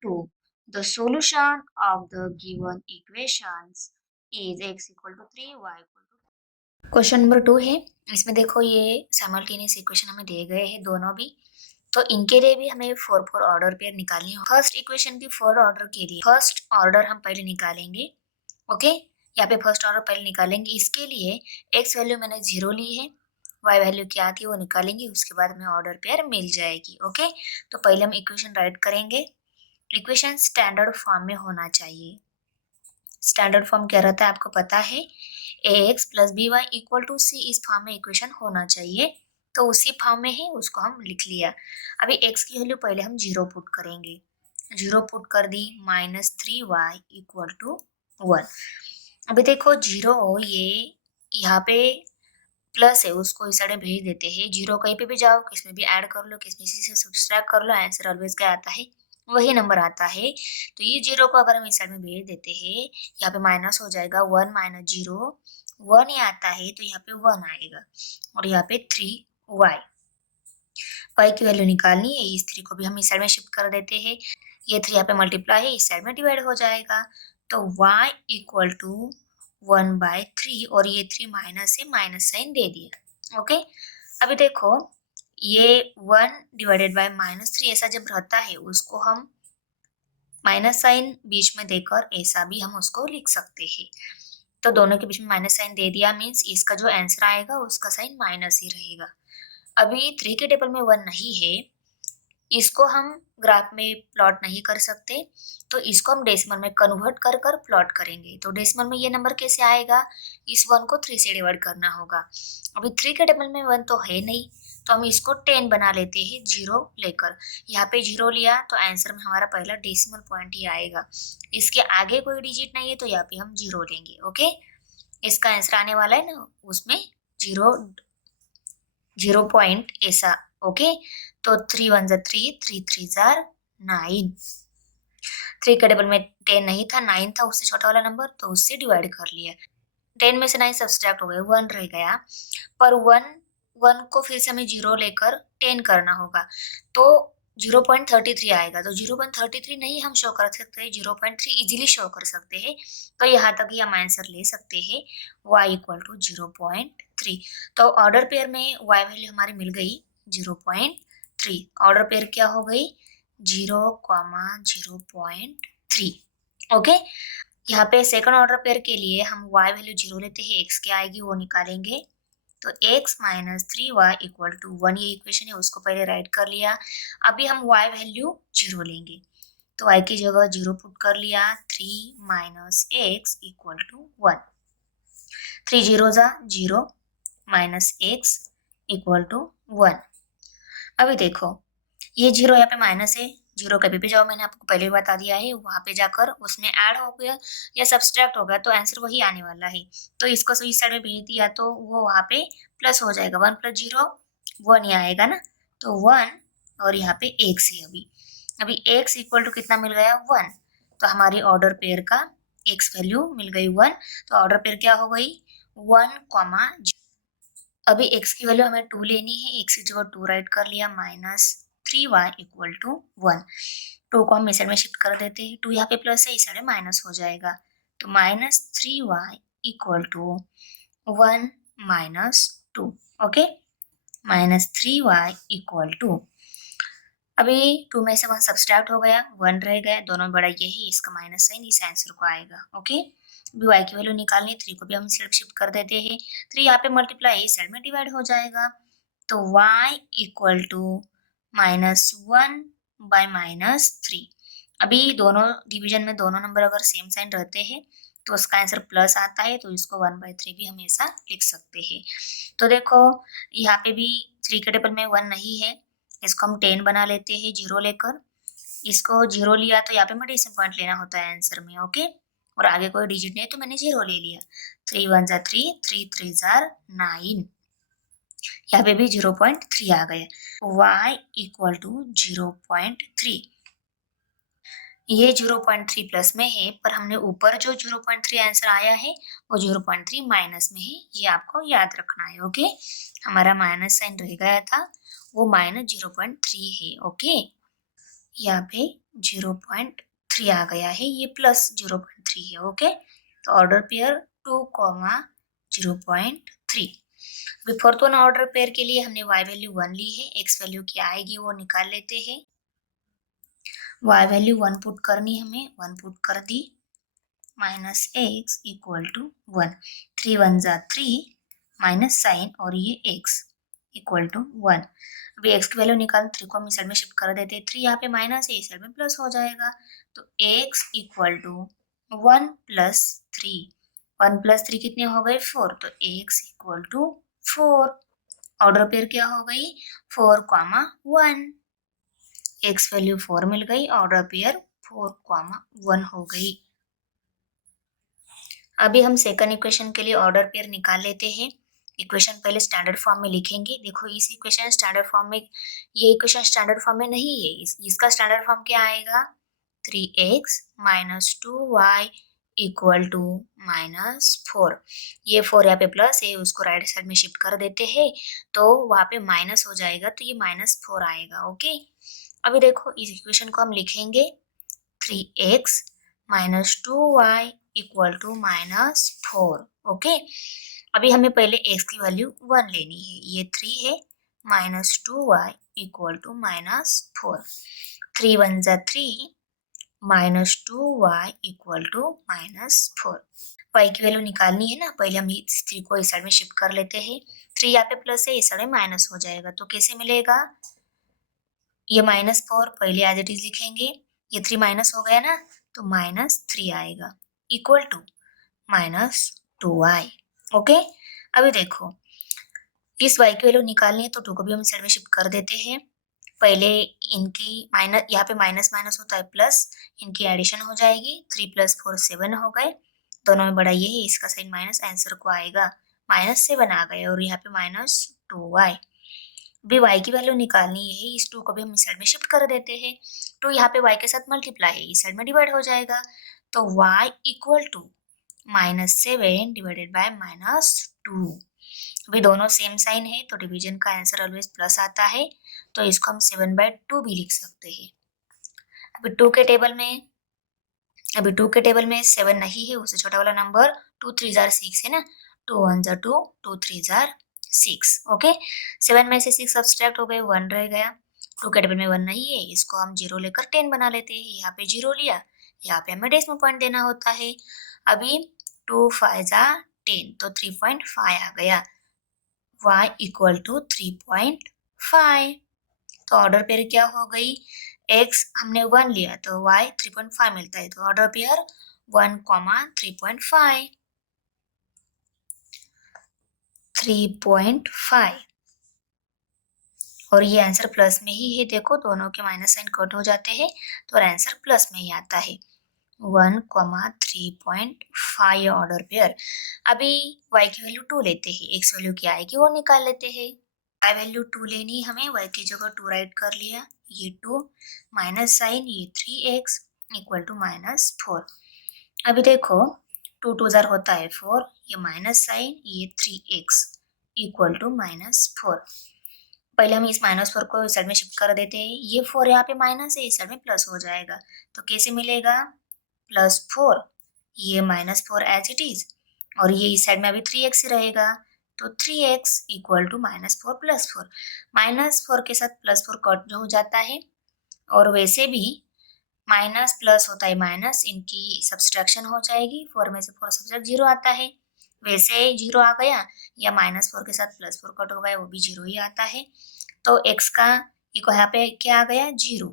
2. The solution of the given equations is x equal to 3, y equal to. Question number 2 है, इसमें देखो ये साइमल्टेनियस इक्वेशन हमें दिए गए हैं दोनों भी, तो इनके लिए भी हमें 4 ऑर्डर पेयर निकालनी है। फर्स्ट इक्वेशन की 4 ऑर्डर के लिए फर्स्ट ऑर्डर हम पहले निकालेंगे। ओके, यहाँ पे फर्स्ट ऑर्डर पहले निकालेंगे। इसके लिए एक्स वैल्यू मैंने 0 ली है, वाई वैल्यू क्या थी वो निकालेंगे, उसके बाद हमें ऑर्डर पेयर मिल जाएगी। ओके, तो पहले हम इक्वेशन राइट करेंगे। इक्वेशन स्टैंडर्ड फॉर्म में होना चाहिए। स्टैंडर्ड फॉर्म क्या रहता है आपको पता है, ax plus B Y equal to C, इस फॉर्म में इक्वेशन होना चाहिए, तो उसी फॉर्म में ही उसको हम लिख लिया। अभी x की वैल्यू पहले हम 0 पुट करेंगे, 0 पुट कर दी, -3y इक्वल टू 1। अभी देखो 0 ये यहाँ पे प्लस है, उसको इस साइड भेज देते हैं। 0 कहीं पे भी जाओ, किसमें भी ऐड कर लो, किसमें से सब्सट्रैक्ट कर लो, आंसर ऑलवेज क्या आता है? वही नंबर आता है। तो ये 0 को अगर हम इस साइड में भेज देते हैं, यहाँ पे माइनस हो जाएगा, 1 - 0 1 ही आता है, तो यहाँ पे 1 आएगा, और यहाँ पे 3y। y की वैल्यू निकालनी है, इस 3 को भी हम इस साइड में शिफ्ट कर देते हैं। ये 3 यहाँ पे मल्टीप्लाई है, इस साइड में डिवाइड हो जाएगा, तो y इक्वल टू 1/3, और ये 3 माइनस है, माइनस साइन दे दिया। ओके, अभी देखो ये 1 डिवाइडेड बाय -3 ऐसा जब रहता है, उसको हम माइनस साइन बीच में देकर ऐसा भी हम उसको लिख सकते हैं। तो दोनों के बीच में माइनस साइन दे दिया, मीन्स इसका जो आंसर आएगा उसका साइन माइनस ही रहेगा। अभी 3 के टेबल में 1 नहीं है, इसको हम ग्राफ में प्लॉट नहीं कर सकते, तो इसको हम डेसिमल में कन्वर्ट कर कर प्लॉट करेंगे। तो डेसिमल में ये नंबर कैसे आएगा, इस 1 को 3 से डिवाइड करना होगा। अभी 3 के टेबल में 1 तो है नहीं, तो हम इसको 10 बना लेते हैं 0 लेकर। यहाँ पे 0 लिया तो आंसर में हमारा पहला डेसिमल पॉइंट ही आएगा। इसके आगे कोई डिजिट नहीं है तो यहाँ पे हम 0 लेंगे। ओके, इसका आंसर आने वाला है ना, उसमें 0 पॉइंट ऐसा। ओके, तो 3 1 जा 3, 3 3 जा 9। 3 के टेबल में 10 नहीं था, 9 था, उससे छोटा वाला नंबर, तो उससे डिवाइड कर लिया। 10 में से 9 सब्सट्रैक्ट हो गए, 1 रह गया। पर 1 को फिर से हमें 0 लेकर 10 करना होगा, तो 0.33 आएगा। तो 0.33 नहीं हम शो कर सकते, 0.3 इजीली शो कर सकते हैं। तो यहाँ तक ही हम आंसर ले सकते हैं, y इक्वल टू 0.3। तो ऑर्डर पेयर में y वैल्यू हमारी मिल गई 0.3। ऑर्डर पेयर क्या हो गई, 0,0.3। ओके, यहाँ पे सेकंड ऑर्डर पेयर के लिए हम y वैल्यू 0 लेते हैं, x क्या आएगी वो निकालेंगे। तो x minus 3y equal to 1, ये इक्वेशन है, उसको पहले राइट कर लिया। अभी हम y वैल्यू 0 लेंगे, तो y की जगह 0 पुट कर लिया। 3 माइनस x इक्वल टू 1। 3 0 जा 0 माइनस x इक्वल टू 1। अभी देखो ये 0 यहाँ पे माइनस है, 0 कभी भी जाओ, मैंने आपको पहले बता दिया है, वहां पे जाकर उसमें ऐड हो गया या सब्सट्रैक्ट होगा तो आंसर वही आने वाला है। तो इसको इस साइड में भेज दिया तो वो वहां पे प्लस हो जाएगा, 1 + 0 1 ही आएगा ना। तो 1 और यहाँ पे x है। अभी x इक्वल टू कितना मिल गया, 1। तो हमारी ऑर्डर पेयर का x वैल्यू मिल गई 1। तो ऑर्डर पेयर क्या हो गई, 1, अभी x की वैल्यू हमें 2 लेनी है, x की जगह 2 राइट कर लिया, माइनस 3y इक्वल टू 1। 2 को हम इस साइड में शिफ्ट कर देते हैं, 2 यहाँ पे प्लस है, इस साइड में माइनस हो जाएगा। तो minus 3y equal to 1 minus 2। Okay, minus 3y equal to, अभी 2 में से 1 सब्सट्रैक्ट हो गया, 1 रह गया, दोनों बड़ा ये है, इसका माइनस साइन इस आंसर को आएगा। ओके, अभी y की वैल्यू निकालनी, 3 को भी हम साइड शिफ्ट कर देते हैं, 3 यहाँ पे मल्टीप्लाई इस साइड में डिवाइड हो जाएगा। तो y equal to minus 1 by minus 3। अभी दोनों डिवीजन में दोनों नंबर अगर सेम साइन रहते हैं तो उसका आंसर प्लस आता है, तो इसको 1/3 भी हम ऐसा लिख सकते हैं। तो देखो यहाँ पे भी 3 के टेबल में 1 नहीं है, इसको हम 10 बना लेते हैं 0 लेकर। इसको 0 लिया तो यहाँ पे मैं डेसिमल पॉइंट लेना होता है आंसर में। ओके, और आगे कोई डिजिट नहीं तो मैंने 0 ले लिया। 3 1 जा 3, 3 3 जा 9, यहाँ पे भी 0.3 आ गया। y इक्वल टू 0.3, ये 0.3 प्लस में है, पर हमने ऊपर जो 0.3 आंसर आया है वो 0.3 माइनस में है, ये आपको याद रखना है। ओके, हमारा माइनस साइन रह गया था, वो माइनस 0.3 है। ओके, यहाँ पे 0.3 आ गया है, ये प्लस 0.3 है। ओके, तो ऑर्डर पेयर 2, 0.3। अभी फोर्थ वन ऑर्डर पेयर के लिए हमने y वैल्यू 1 ली है, x वैल्यू क्या आएगी वो निकाल लेते हैं। y वैल्यू 1 पुट करनी, हमें 1 पुट कर दी, माइनस x इक्वल टू 1। 3 1 जा 3 माइनस साइन और ये x इक्वल टू 1। अभी x की वैल्यू निकाल, 3 को हम इस साइड में शिफ्ट कर देते हैं, 3 यहाँ पे माइनस है, इस साइड में प्लस हो जाएगा। तो x इक्वल टू 1 + 3, 1 + 3 कितने हो गए, 4। तो x equal to 4। Order pair क्या हो गई, 4, 1। x वैल्यू 4 मिल गई, ऑर्डर पेयर 4, 1 हो गई। अभी हम सेकंड इक्वेशन के लिए ऑर्डर पेयर निकाल लेते हैं। इक्वेशन पहले स्टैंडर्ड फॉर्म में लिखेंगे। देखो इस इक्वेशन स्टैंडर्ड फॉर्म में, ये इक्वेशन स्टैंडर्ड फॉर्म में नहीं है, इसका स्टैंडर्ड फॉर्म क्या आएगा, 3x minus 2y equal to minus 4। ये 4 यहाँ पे प्लस है, उसको राइट साइड में शिफ्ट कर देते हैं, तो वहाँ पे माइनस हो जाएगा, तो ये -4 आएगा। ओके, अभी देखो इस इक्वेशन को हम लिखेंगे, 3x minus 2y equal to -4। Okay, अभी हमें पहले x की वैल्यू 1 लेनी है, ये 3 है, -2y इक्वल टू -4। 3 1 जा 3, -2y इक्वल टू -4। y की वैल्यू निकालनी है ना, पहले हम इस 3 को इस साइड में शिफ्ट कर लेते हैं, 3 यहाँ पे प्लस है, इस साइड में माइनस हो जाएगा, तो कैसे मिलेगा, ये -4 पहले एज इट इज लिखेंगे, ये 3 माइनस हो गया ना, तो -3 आएगा इक्वल टू -2y। ओके, अभी देखो इस y की वैल्यू निकालनी है तो 2 को भी हम साइड में शिफ्ट कर देते हैं। पहले इनकी माइनस, यहाँ पे माइनस माइनस होता है प्लस, इनकी एडिशन हो जाएगी, 3 + 4 7 हो गए, दोनों में बड़ा ये है, इसका साइन माइनस, आंसर को आएगा -7 आ गए, और यहाँ पे -2y। भी y की वैल्यू निकालनी है, इस 2 को भी हम इस साइड में शिफ्ट कर देते हैं, 2 यहाँ पे y के साथ मल्टीप्लाई है, इस साइड में डिवाइड हो जाएगा, तो y equal to -7 divided by -2। अभी दोनों सेम साइन है तो डिवीजन का आंसर ऑलवेज प्लस आता है, तो इसको हम 7/2 भी लिख सकते हैं। अभी 2 के टेबल में 7 नहीं है, उससे छोटा वाला नंबर 2 3 जार 6 है ना, 2 1 जार 2, 2 3 जार 6। ओके, 7 में से 6 सब्सट्रैक्ट हो गए, 1 रह गया, 2 के टेबल में 1 नहीं है, इसको हम 0 लेकर 10 बना लेते हैं, यहाँ पे 0 लिया, यहाँ पे हमें डेसिमल पॉइंट देना होता है। अभी 2 5 जार 10, तो 3.5 आ गया, y इक्वल टू 3.5। तो ऑर्डर पेयर क्या हो गई, x हमने 1 लिया तो y 3.5 मिलता है, तो ऑर्डर पेयर 1, 3.5 3.5, और ये आंसर प्लस में ही है, देखो दोनों के माइनस साइन कट हो जाते हैं, तो आंसर प्लस में ही आता है, 1, 3.5 ऑर्डर पेयर। अभी y की वैल्यू 2 लेते हैं, x वैल्यू क्या आएगी वो निकाल लेते हैं। y वैल्यू 2 लेनी हमें, y की जगह 2 राइट कर लिया, ये 2 माइनस साइन, ये 3x इक्वल टू -4। अभी देखो 2 2 जार होता है 4, ये माइनस साइन, ये 3x इक्वल टू -4। पहले हम इस -4 को इस साइड में शिफ्ट कर देते हैं, ये 4 यहाँ पे माइनस है, इस साइड में प्लस हो जाएगा, तो कैसे मिलेगा, +4, ये -4 एज इट इज, और ये इस साइड में अभी 3x ही रहेगा, तो 3x इक्वल टू -4 + 4, -4 के साथ +4 कट हो जाता है, और वैसे भी माइनस प्लस होता है माइनस, इनकी सब्सट्रैक्शन हो जाएगी, 4 में से 4 सब्सट्रैक्ट 0 आता है, वैसे 0 आ गया, या -4 के साथ +4 कट हो गया, वो भी 0 ही आता है, तो x का इको यहाँ पे क्या आ गया, 0।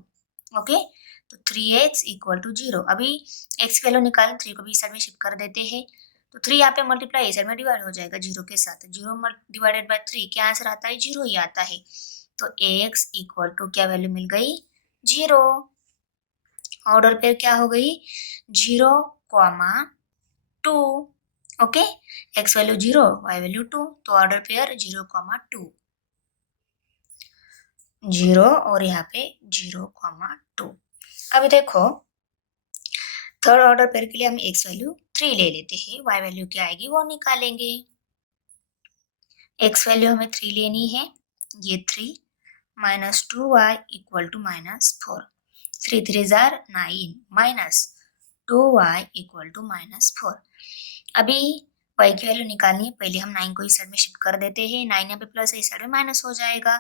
ओके, तो 3x इक्वल टू 0। अभी x की वैल्यू निकालें, 3 को भी इस साइड में शिफ्ट कर देते हैं, तो 3 यहाँ पे मल्टीप्लाई इस साइड में डिवाइड हो जाएगा 0 के साथ, 0 डिवाइडेड बाय 3 क्या आंसर आता है, 0 ही आता है, तो ax इक्वल टू क्या वैल्यू मिल गई, 0। ऑर्डर पेयर क्या हो गई, 0, 2। Okay, x value 0, y value 2, तो ऑर्डर पेयर 0, 2, 0 और यहाँ पे 0, 2। अभी देखो थर्ड ऑर्डर पेयर के लिए हम x वैल्यू 3 ले लेते हैं, y वैल्यू क्या आएगी वो निकालेंगे। x वैल्यू हमें 3 लेनी है, ये 3 -2y इक्वल टू -4, 3 3 जार 9 -2y इक्वल टू -4। अभी y की वैल्यू निकालनी है, पहले हम 9 को इस साइड में शिफ्ट कर देते हैं, 9 यहाँ पे प्लस है, इस साइड में माइनस हो जाएगा,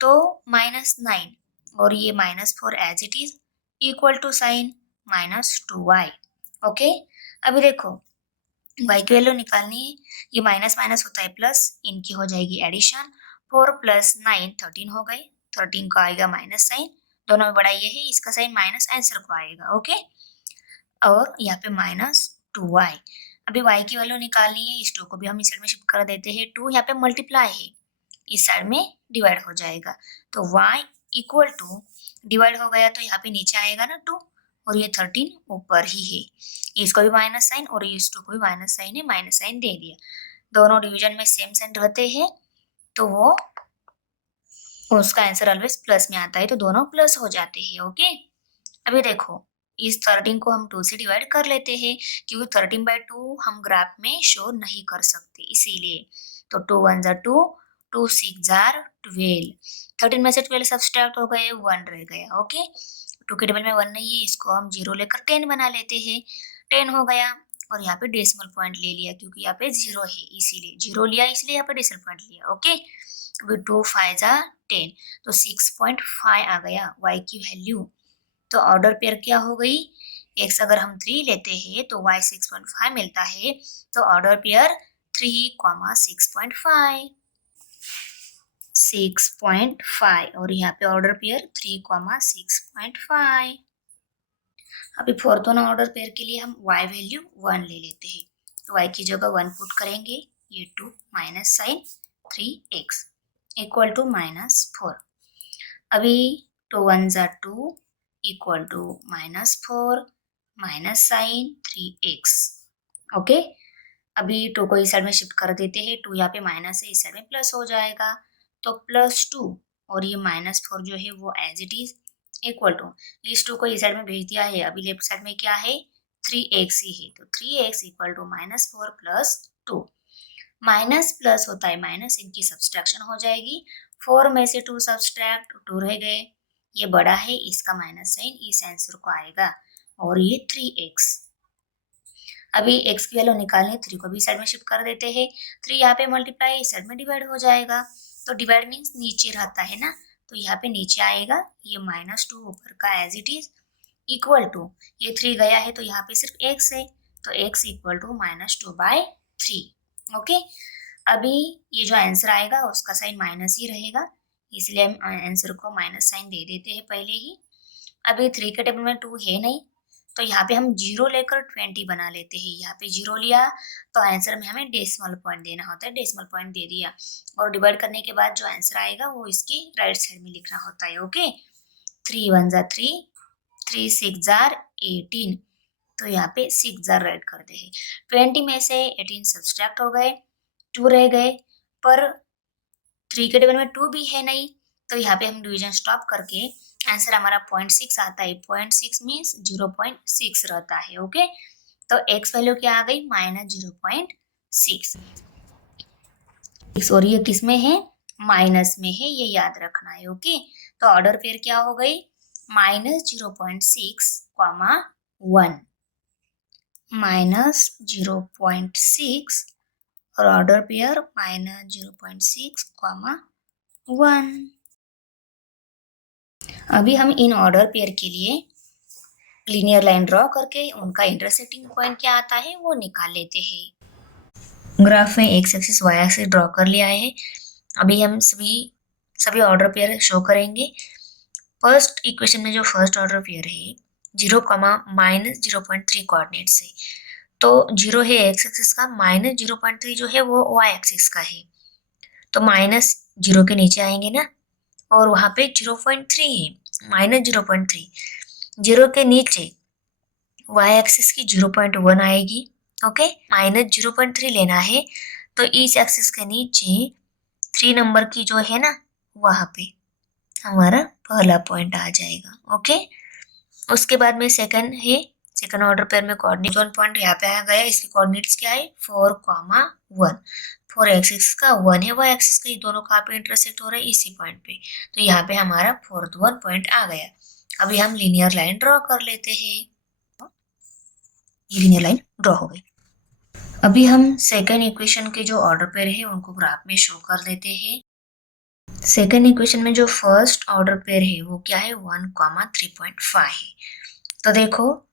तो -9 और ये -4 as it is equal to sign -2y। ओके, अभी देखो y की वैल्यू निकालनी है, ये माइनस माइनस होता है प्लस, इनकी हो जाएगी एडिशन, 4 + 9 13 हो गए, 13 का आएगा माइनस साइन, दोनों में बड़ा ये है, इसका साइन माइनस आंसर को आएगा। ओके, और यहाँ पे -2y। अभी y की वैल्यू निकालनी है, इस 2 को भी हम इस साइड में शिफ्ट कर देते हैं, 2 यहाँ पे मल्टीप्लाई है, इस साइड में डिवाइड हो जाएगा, तो y इक्वल टू डिवाइड हो गया तो यहाँ पे नीचे आएगा ना 2, और ये 13 ऊपर ही है, इसको भी माइनस साइन और इस 2 को भी माइनस साइन है, माइनस साइन दे दिया, दोनों डिवीजन में सेम साइन रहते हैं तो वो उसका आंसर ऑलवेज प्लस में आता है, तो दोनों प्लस हो जाते हैं। ओके, अभी देखो इस 13 को हम 2 से डिवाइड कर लेते हैं, क्योंकि 13/2 हम ग्राफ में शो नहीं कर सकते, इसीलिए, तो 2 1 जार 2, 2 6 जार 12, 13 में से 12 सब्सट्रैक्ट हो गए, 1 रह गया। ओके, 2 के टेबल में 1 नहीं है, इसको हम 0 लेकर 10 बना लेते हैं, 10 हो गया, और यहाँ पे डेसिमल पॉइंट ले लिया, क्योंकि यहाँ पे 0 है, इसीलिए 0 लिया, इसलिए यहाँ पे डेसिमल पॉइंट लिया। ओके, अभी 2 5 जार 10, तो 6.5 आ गया y की वैल्यू, तो ऑर्डर पेयर क्या हो गई, x अगर हम 3 लेते हैं तो y 6.5 मिलता है, तो ऑर्डर पेयर 3, 6.5 6.5 और यहाँ पे ऑर्डर पेयर 3,6.5। अभी फोर्थ वन ऑर्डर पेयर के लिए हम y वैल्यू 1 ले लेते हैं, तो y की जगह 1 पुट करेंगे, ये 2 minus sign 3x equal to -4। अभी 2 1 ज़ा 2 equal to -4 minus sign 3x। ओके, अभी 2 को इस साइड में शिफ्ट कर देते हैं, 2 यहाँ पे माइनस है, इस साइड में प्लस हो जाएगा, तो +2 और ये -4 जो है वो as it is equal to, इस 2 को इस साइड में भेज दिया है, अभी लेफ्ट साइड में क्या है 3x ही है, तो 3x equal to -4 plus 2। Minus plus होता है माइनस, इनकी सब्सट्रैक्शन हो जाएगी, 4 में से 2 सब्सट्रैक्ट 2 रह गए, ये बड़ा है, इसका माइनस साइन इस आंसर को आएगा और ये 3x। अभी x की वैल्यू निकालने 3 को भी साइड में शिफ्ट कर देते हैं, 3 यहाँ पे मल्टीप्लाई इस साइड में डिवाइड हो जाएगा, तो डिवाइड मीन्स नीचे रहता है ना, तो यहाँ पे नीचे आएगा, ये -2 ऊपर का as it is equal to, ये 3 गया है तो यहाँ पे सिर्फ x है, तो x इक्वल टू -2/3। ओके, अभी ये जो आंसर आएगा उसका साइन माइनस ही रहेगा, इसलिए हम आंसर को माइनस साइन दे देते हैं पहले ही। अभी 3 के टेबल में 2 है नहीं, तो यहाँ पे हम 0 लेकर 20 बना लेते हैं, यहाँ पे 0 लिया तो आंसर में हमें डेसिमल पॉइंट देना होता है, डेसिमल पॉइंट दे दिया, और डिवाइड करने के बाद जो आंसर आएगा वो इसकी राइट साइड में लिखना होता है। ओके, 3 1 ज़ा 3, 3 6 ज़ा 18, तो यहाँ पे 6 ज़ा राइट करते हैं, 20 में से 18 सब्सट्रैक्ट हो गए, 2 रह गए, पर 3 के टेबल में 2 भी है नहीं, तो यहाँ पे हम डिवीजन स्टॉप करके आंसर हमारा 0.6 आता है, 0.6 मीन्स 0.6 रहता है। ओके, तो x वैल्यू क्या आ गई -0.6, और ये किस में है माइनस में है, ये याद रखना है। ओके, तो ऑर्डर पेयर क्या हो गई -0.6, 1 -0.6 और ऑर्डर पेयर -0.6, 1। अभी हम इन ऑर्डर पेयर के लिए लीनियर लाइन ड्रॉ करके उनका इंटरसेक्टिंग पॉइंट क्या आता है वो निकाल लेते हैं। ग्राफ में x axis y axis draw कर लिया है, अभी हम सभी ऑर्डर पेयर शो करेंगे। फर्स्ट इक्वेशन में जो फर्स्ट ऑर्डर पेयर है 0, -0.3 कोऑर्डिनेट से, तो 0 है x एक्सिस का, -0.3 जो है वो y एक्सिस का है, तो -0 के नीचे आएंगे ना, और वहां पे 0.3 है, -0.3, 0 के नीचे y एक्सिस की 0.1 आएगी। ओके, -0.3 लेना है, तो इस एक्सिस के नीचे 3 नंबर की जो है ना वहां पे हमारा पहला पॉइंट आ जाएगा। ओके, उसके बाद में सेकंड है, सेकंड ऑर्डर पेयर में कोऑर्डिनेट 1 पॉइंट यहाँ पे आ गया, इसके कोऑर्डिनेट्स क्या है 4, 1, 4 एक्सिस का 1 है, y एक्सिस का, ये दोनों कहाँ पे इंटरसेक्ट हो रहा है इसी पॉइंट पे, तो यहाँ पे हमारा 4th 1 पॉइंट आ गया। अभी हम लीनियर लाइन ड्रॉ कर लेते हैं, ये लीनियर लाइन ड्रॉ हो गई। अभी हम सेकेंड इक्वेशन के जो ऑर्डर पेयर है उनको ग्राफ में शो कर देते हैं। सेकेंड इक्वेशन में जो फर्स्ट ऑर्डर पेयर है वो क्या है 1, 3.5 है, तो देखो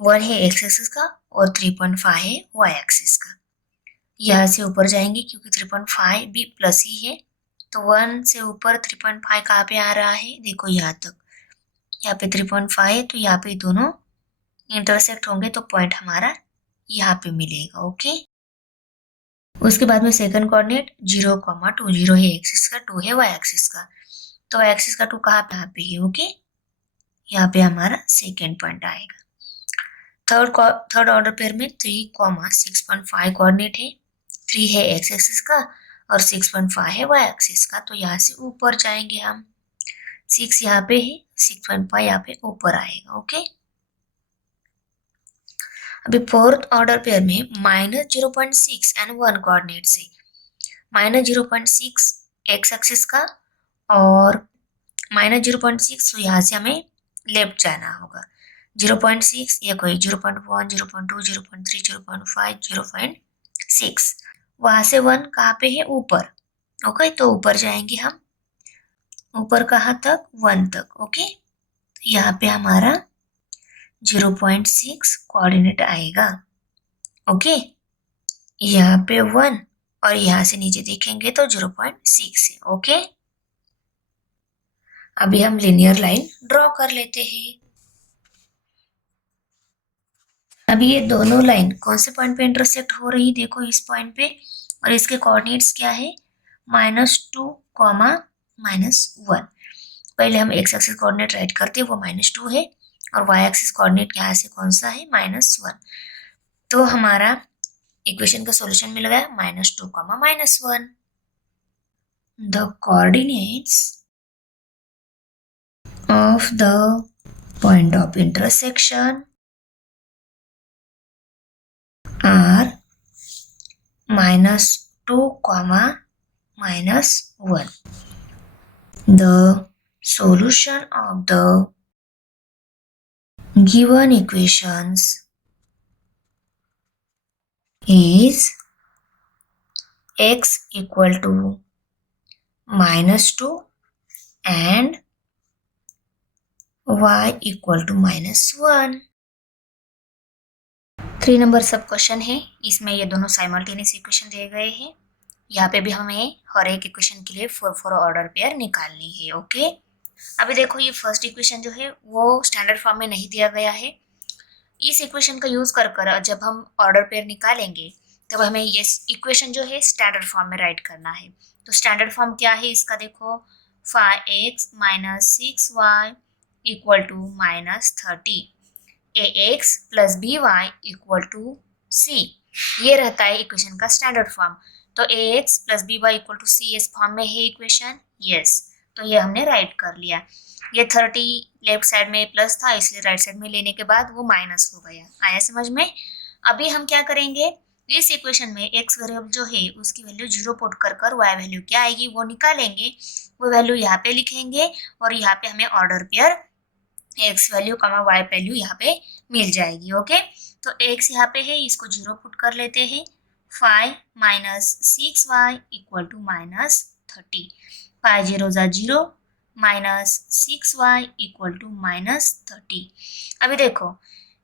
1 है x एक्सिस का और 3.5 है y एक्सिस का, यहाँ से ऊपर जाएंगे क्योंकि 3.5 भी प्लस ही है, तो 1 से ऊपर 3.5 कहाँ पे आ रहा है, देखो यहाँ तक, यहाँ पे 3.5 है, तो यहाँ पे दोनों इंटरसेक्ट होंगे तो पॉइंट हमारा यहाँ पे मिलेगा। ओके, उसके बाद में सेकंड कोऑर्डिनेट 0, 2, 0 है एक्सिस का, 2 है y एक्सिस का, तो y एक्सिस का 2 कहाँ पे है, ओके, यहाँ पे हमारा सेकंड पॉइंट आएगा। थर्ड ऑर्डर पेयर में 3, 6.5 कोऑर्डिनेट है, 3 है x एक्सिस का और 6.5 है y एक्सिस का, तो यहाँ से ऊपर जाएंगे हम, 6 यहाँ पे है, 6.5 यहाँ पे ऊपर आएगा। ओके, अभी फोर्थ ऑर्डर पेयर में -0.6 एंड 1 कोऑर्डिनेट से, -0.6 x एक्सिस का और -0.6, तो यहाँ से हमें लेफ्ट जाना होगा, 0.6 ये कोई 0.1, 0.2, 0.3, 0.5, 0.6, वहां से 1 कहाँ पे है ऊपर। ओके, तो ऊपर जाएंगे हम, ऊपर कहाँ तक 1 तक। ओके, यहाँ पे हमारा 0.6 कोऑर्डिनेट आएगा। ओके, यहाँ पे 1 और यहाँ से नीचे देखेंगे तो 0.6 है। ओके, अभी हम लिनियर लाइन ड्रॉ कर लेते हैं। अभी ये दोनों लाइन कौन से पॉइंट पे इंटरसेक्ट हो रही, देखो इस पॉइंट पे, और इसके कोऑर्डिनेट्स क्या है, -2, -1। पहले हम एक्स एक्सिस कोऑर्डिनेट राइट करते हैं, वो -2 है, और वाई एक्सिस कोऑर्डिनेट यहाँ से कौन सा है, -1। तो हमारा इक्वेशन का सॉल्यूशन मिल गया -2, -1। The coordinates of the point of intersection are -2, -1. The solution of the given equations is x equal to -2 and y equal to -1। 3 number सब क्वेश्चन है, इसमें ये दोनों साइमल्टेनियस इक्वेशन दिए गए हैं। यहाँ पे भी हमें हर एक इक्वेशन के लिए 4 ऑर्डर पेयर निकालनी है। ओके, अभी देखो ये फर्स्ट इक्वेशन जो है वो स्टैंडर्ड फॉर्म में नहीं दिया गया है। इस इक्वेशन का यूज कर कर जब हम ऑर्डर पेयर निकालेंगे तब हमें ये इक्वेशन जो है स्टैंडर्ड फॉर्म में राइट करना है। तो स्टैंडर्ड फॉर्म क्या है इसका, देखो 5x - 6y equal to -30, ax + by equal to c। ये रहता है इक्वेशन का स्टैंडर्ड फॉर्म। तो ax + by equal to c इस फॉर्म में है इक्वेशन, यस। तो ये हमने राइट कर लिया। ये 30 लेफ्ट साइड में प्लस था, इसलिए राइट साइड में लेने के बाद वो माइनस हो गया। आया समझ में? अभी हम क्या करेंगे, इस इक्वेशन में x वेरिएबल जो है उसकी वैल्यू 0 पुट कर कर y वैल्यू क्या आएगी वो निकालेंगे। वो वैल्यू यहाँ पे लिखेंगे और यहाँ पे हमें order pair x value y value यहाँ पे मिल जाएगी। ओके, तो x यहाँ पे है, इसको 0 पुट कर लेते हैं। 5 - 6y equal to -30, 5 0 = 0, -6y equal to -30। अभी देखो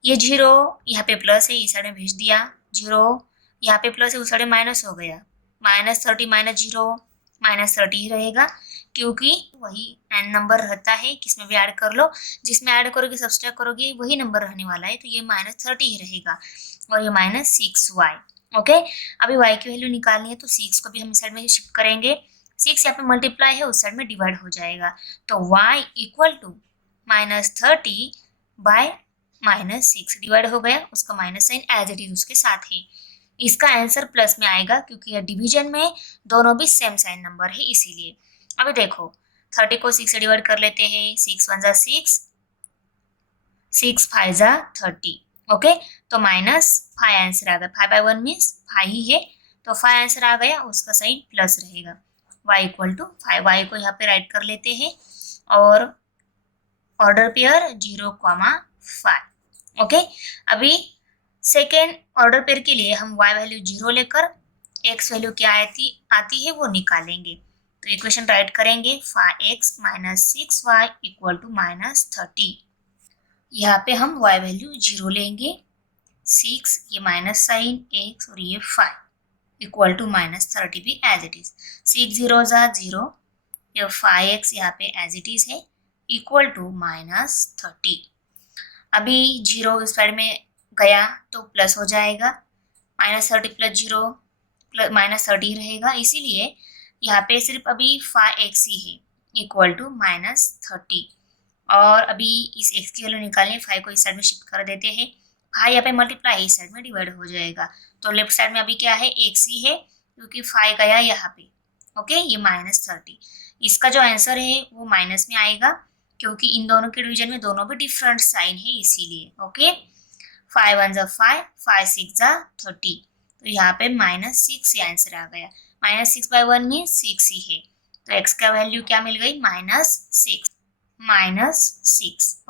ये 0 यहाँ पे प्लस है, इस साइड में भेज दिया, 0 यहाँ पे प्लस है, उस साइड में माइनस हो गया, -30 - 0 -30 ही रहेगा, क्योंकि वही n नंबर रहता है, किसमें भी ऐड कर लो, जिसमें ऐड करोगे सब्सट्रैक्ट करोगे वही नंबर रहने वाला है, तो ये -30 ही रहेगा, और ये -6y। ओके, अभी y की वैल्यू निकालनी है, तो 6 को भी हम इस साइड में शिफ्ट करेंगे, 6 यहाँ पे मल्टीप्लाई है, उस साइड में डिवाइड हो जाएगा, तो y equal to -30 by -6 divide हो गया, उसका minus sign as it is उसके साथ है। इसका आंसर प्लस में आएगा क्योंकि यह डिवीजन में दोनों भी सेम साइन नंबर है, इसीलिए। अभी देखो 30 को 6 से डिवाइड कर लेते हैं, 6 1 = 6, 6 5 = 30। ओके, तो -5 आंसर आ गया, 5/1 मीन्स 5 ही है, तो 5 आंसर आ गया, उसका साइन प्लस रहेगा। y इक्वल टू 5, y को यहाँ पे राइट कर लेते हैं, और ऑर्डर पेयर 0, 5। ओके, अभी सेकेंड ऑर्डर पेयर के लिए हम y वैल्यू 0 लेकर x वैल्यू क्या आती है वो निकालेंगे। तो इक्वेशन राइट करेंगे, 5x - 6y इक्वल टू -30। यहाँ पे हम y वैल्यू 0 लेंगे, 6 ये माइनस साइन, x और ये 5 इक्वल टू -30 भी एज इट इज, 6 0 = 0, ये 5x यहाँ पे एज इट इज है, इक्वल टू -30। अभी 0 इस साइड में गया तो प्लस हो जाएगा, -30 + 0 -30 रहेगा, इसीलिए यहाँ पे सिर्फ अभी 5x ही है, इक्वल टू -30। और अभी इस x की वैल्यू निकालने, 5 को इस साइड में शिफ्ट कर देते हैं, 5 यहाँ पे मल्टीप्लाई इस साइड में डिवाइड हो जाएगा, तो लेफ्ट साइड में अभी क्या है, x ही है, क्योंकि 5 गया यहाँ पे। ओके, ये -30, इसका जो आंसर है वो माइनस में आएगा, क्योंकि इन दोनों के डिवीजन में दोनों भी डिफरेंट साइन है, इसीलिए। ओके, 5 1 = 5, 5 6 = 30, तो यहाँ पे -6 आंसर आ गया, -6/1 में 6 ही है, तो x का वैल्यू क्या मिल गई, -6।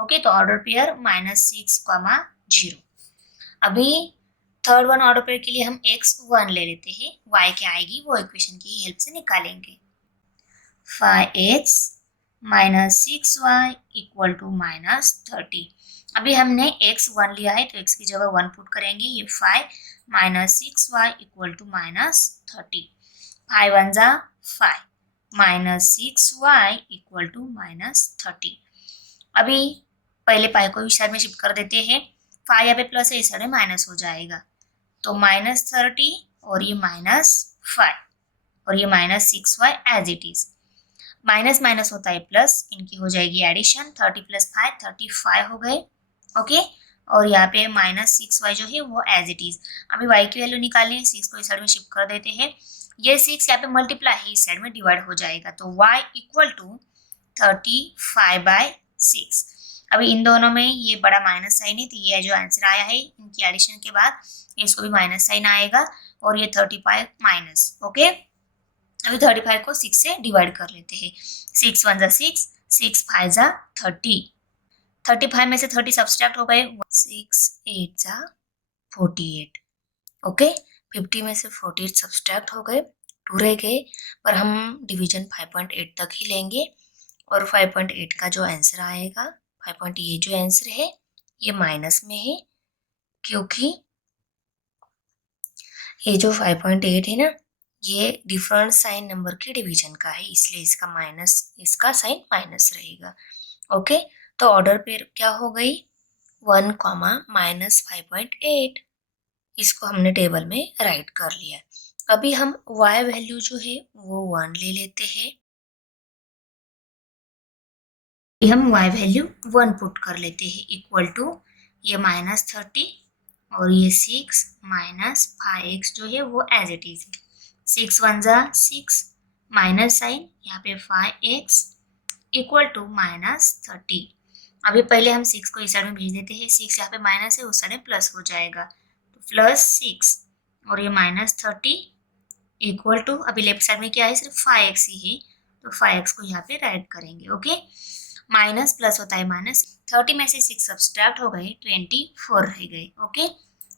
ओके, तो ऑर्डर पेयर -6, 0। अभी थर्ड वन ऑर्डर पेयर के लिए हम x1 ले लेते हैं, y क्या आएगी वो इक्वेशन की हेल्प से निकालेंगे। 5x - 6y equal to -30। अभी हमने x1 लिया है, तो x की जगह 1 पुट करेंगे, ये 5 - 6y equal to -30, 5 1 = 5, -6y equal to -30। अभी पहले पाई को इस साइड में शिफ्ट कर देते हैं, 5 यहाँ पे प्लस है, इस साइड में माइनस हो जाएगा, तो -30 और ये -5 और ये -6y as it is. Minus minus होता है प्लस, इनकी हो जाएगी एडिशन, 30 + 5 35 हो गए। ओके, और यहाँ पे -6y जो है वो एज इट इज। अभी y की वैल्यू निकालनी है, 6 को इस साइड में शिफ्ट कर देते हैं, ये 6 यहाँ पे मल्टीप्लाई है, इस साइड में डिवाइड हो जाएगा, तो y इक्वल टू 35/6। अभी इन दोनों में ये बड़ा माइनस साइन है, तो ये जो आंसर आया है इनकी एडिशन के बाद इसको भी माइनस साइन आएगा, और ये 35 माइनस। ओके, अभी 35 को 6 से डिवाइड कर लेते हैं, 6 1 6, 6 5 30, 35 में से 30 सब्सट्रैक्ट हो गए, 6 8 48। ओके, 50 में से 48 सब्सट्रैक्ट हो गए, 2 रह गए, पर हम डिवीजन 5.8 तक ही लेंगे, और 5.8 का जो आंसर आएगा, 5. ये जो आंसर है ये माइनस में है, क्योंकि ये जो 5.8 है ना, ये डिफरेंट साइन नंबर के डिवीजन का है, इसलिए इसका माइनस, इसका साइन माइनस रहेगा। ओके, तो ऑर्डर पेयर क्या हो गई, 1, -5.8। इसको हमने टेबल में राइट कर लिया। अभी हम y वैल्यू जो है वो 1 ले लेते हैं, हम y वैल्यू 1 पुट कर लेते हैं, इक्वल टू ये -30 और ये 6 -5x जो है वो एज इट इज है, 6 1 6, माइनस साइन, यहाँ पे 5x इक्वल टू -30। अभी पहले हम 6 को इस साइड में भेज देते हैं, 6 यहाँ पे माइनस है, उस साइड में प्लस हो जाएगा, तो +6 और ये -30 इक्वल टू, अभी लेफ्ट साइड में क्या है, सिर्फ 5x ही है, तो 5x को यहाँ पे राइट करेंगे। ओके, माइनस प्लस होता है माइनस, 30 में से 6 सब्सट्रैक्ट हो गए, 24 रह गए। ओके,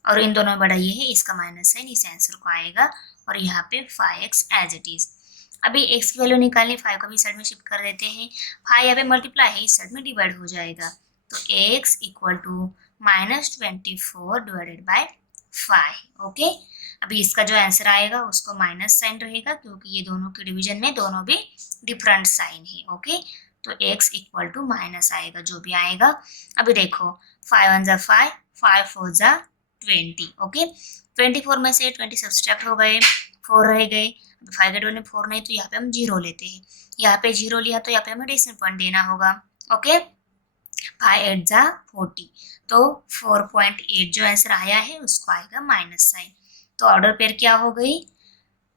और इन दोनों में बड़ा ये है, इसका माइनस साइन इस आंसर को आएगा, और यहाँ पे 5x एज इट इज। अभी x की वैल्यू निकालनी, 5 को भी साइड में शिफ्ट कर देते हैं, 5 यहाँ पे मल्टीप्लाई है, इस साइड में डिवाइड हो जाएगा, तो x equal to -24 divided by 5। Okay, अभी इसका जो आंसर आएगा उसको माइनस साइन रहेगा, क्योंकि ये दोनों के डिवीजन में दोनों भी डिफरेंट साइन है। ओके, तो x इक्वल टू माइनस आएगा, जो भी आएगा। अभी देखो, 5 1 5, 5 4 20। ओके, 24 में से 20 सब्सट्रैक्ट हो गए, 4 रह गए, 5 के 20 4 नहीं, तो यहाँ पे हम 0 लेते हैं, यहाँ पे 0 लिया तो यहाँ पे हमें डेसिमल पॉइंट देना होगा। ओके, 5 8 40, तो 4.8 जो आंसर आया है उसको आएगा माइनस साइन, तो ऑर्डर पेयर क्या हो गई,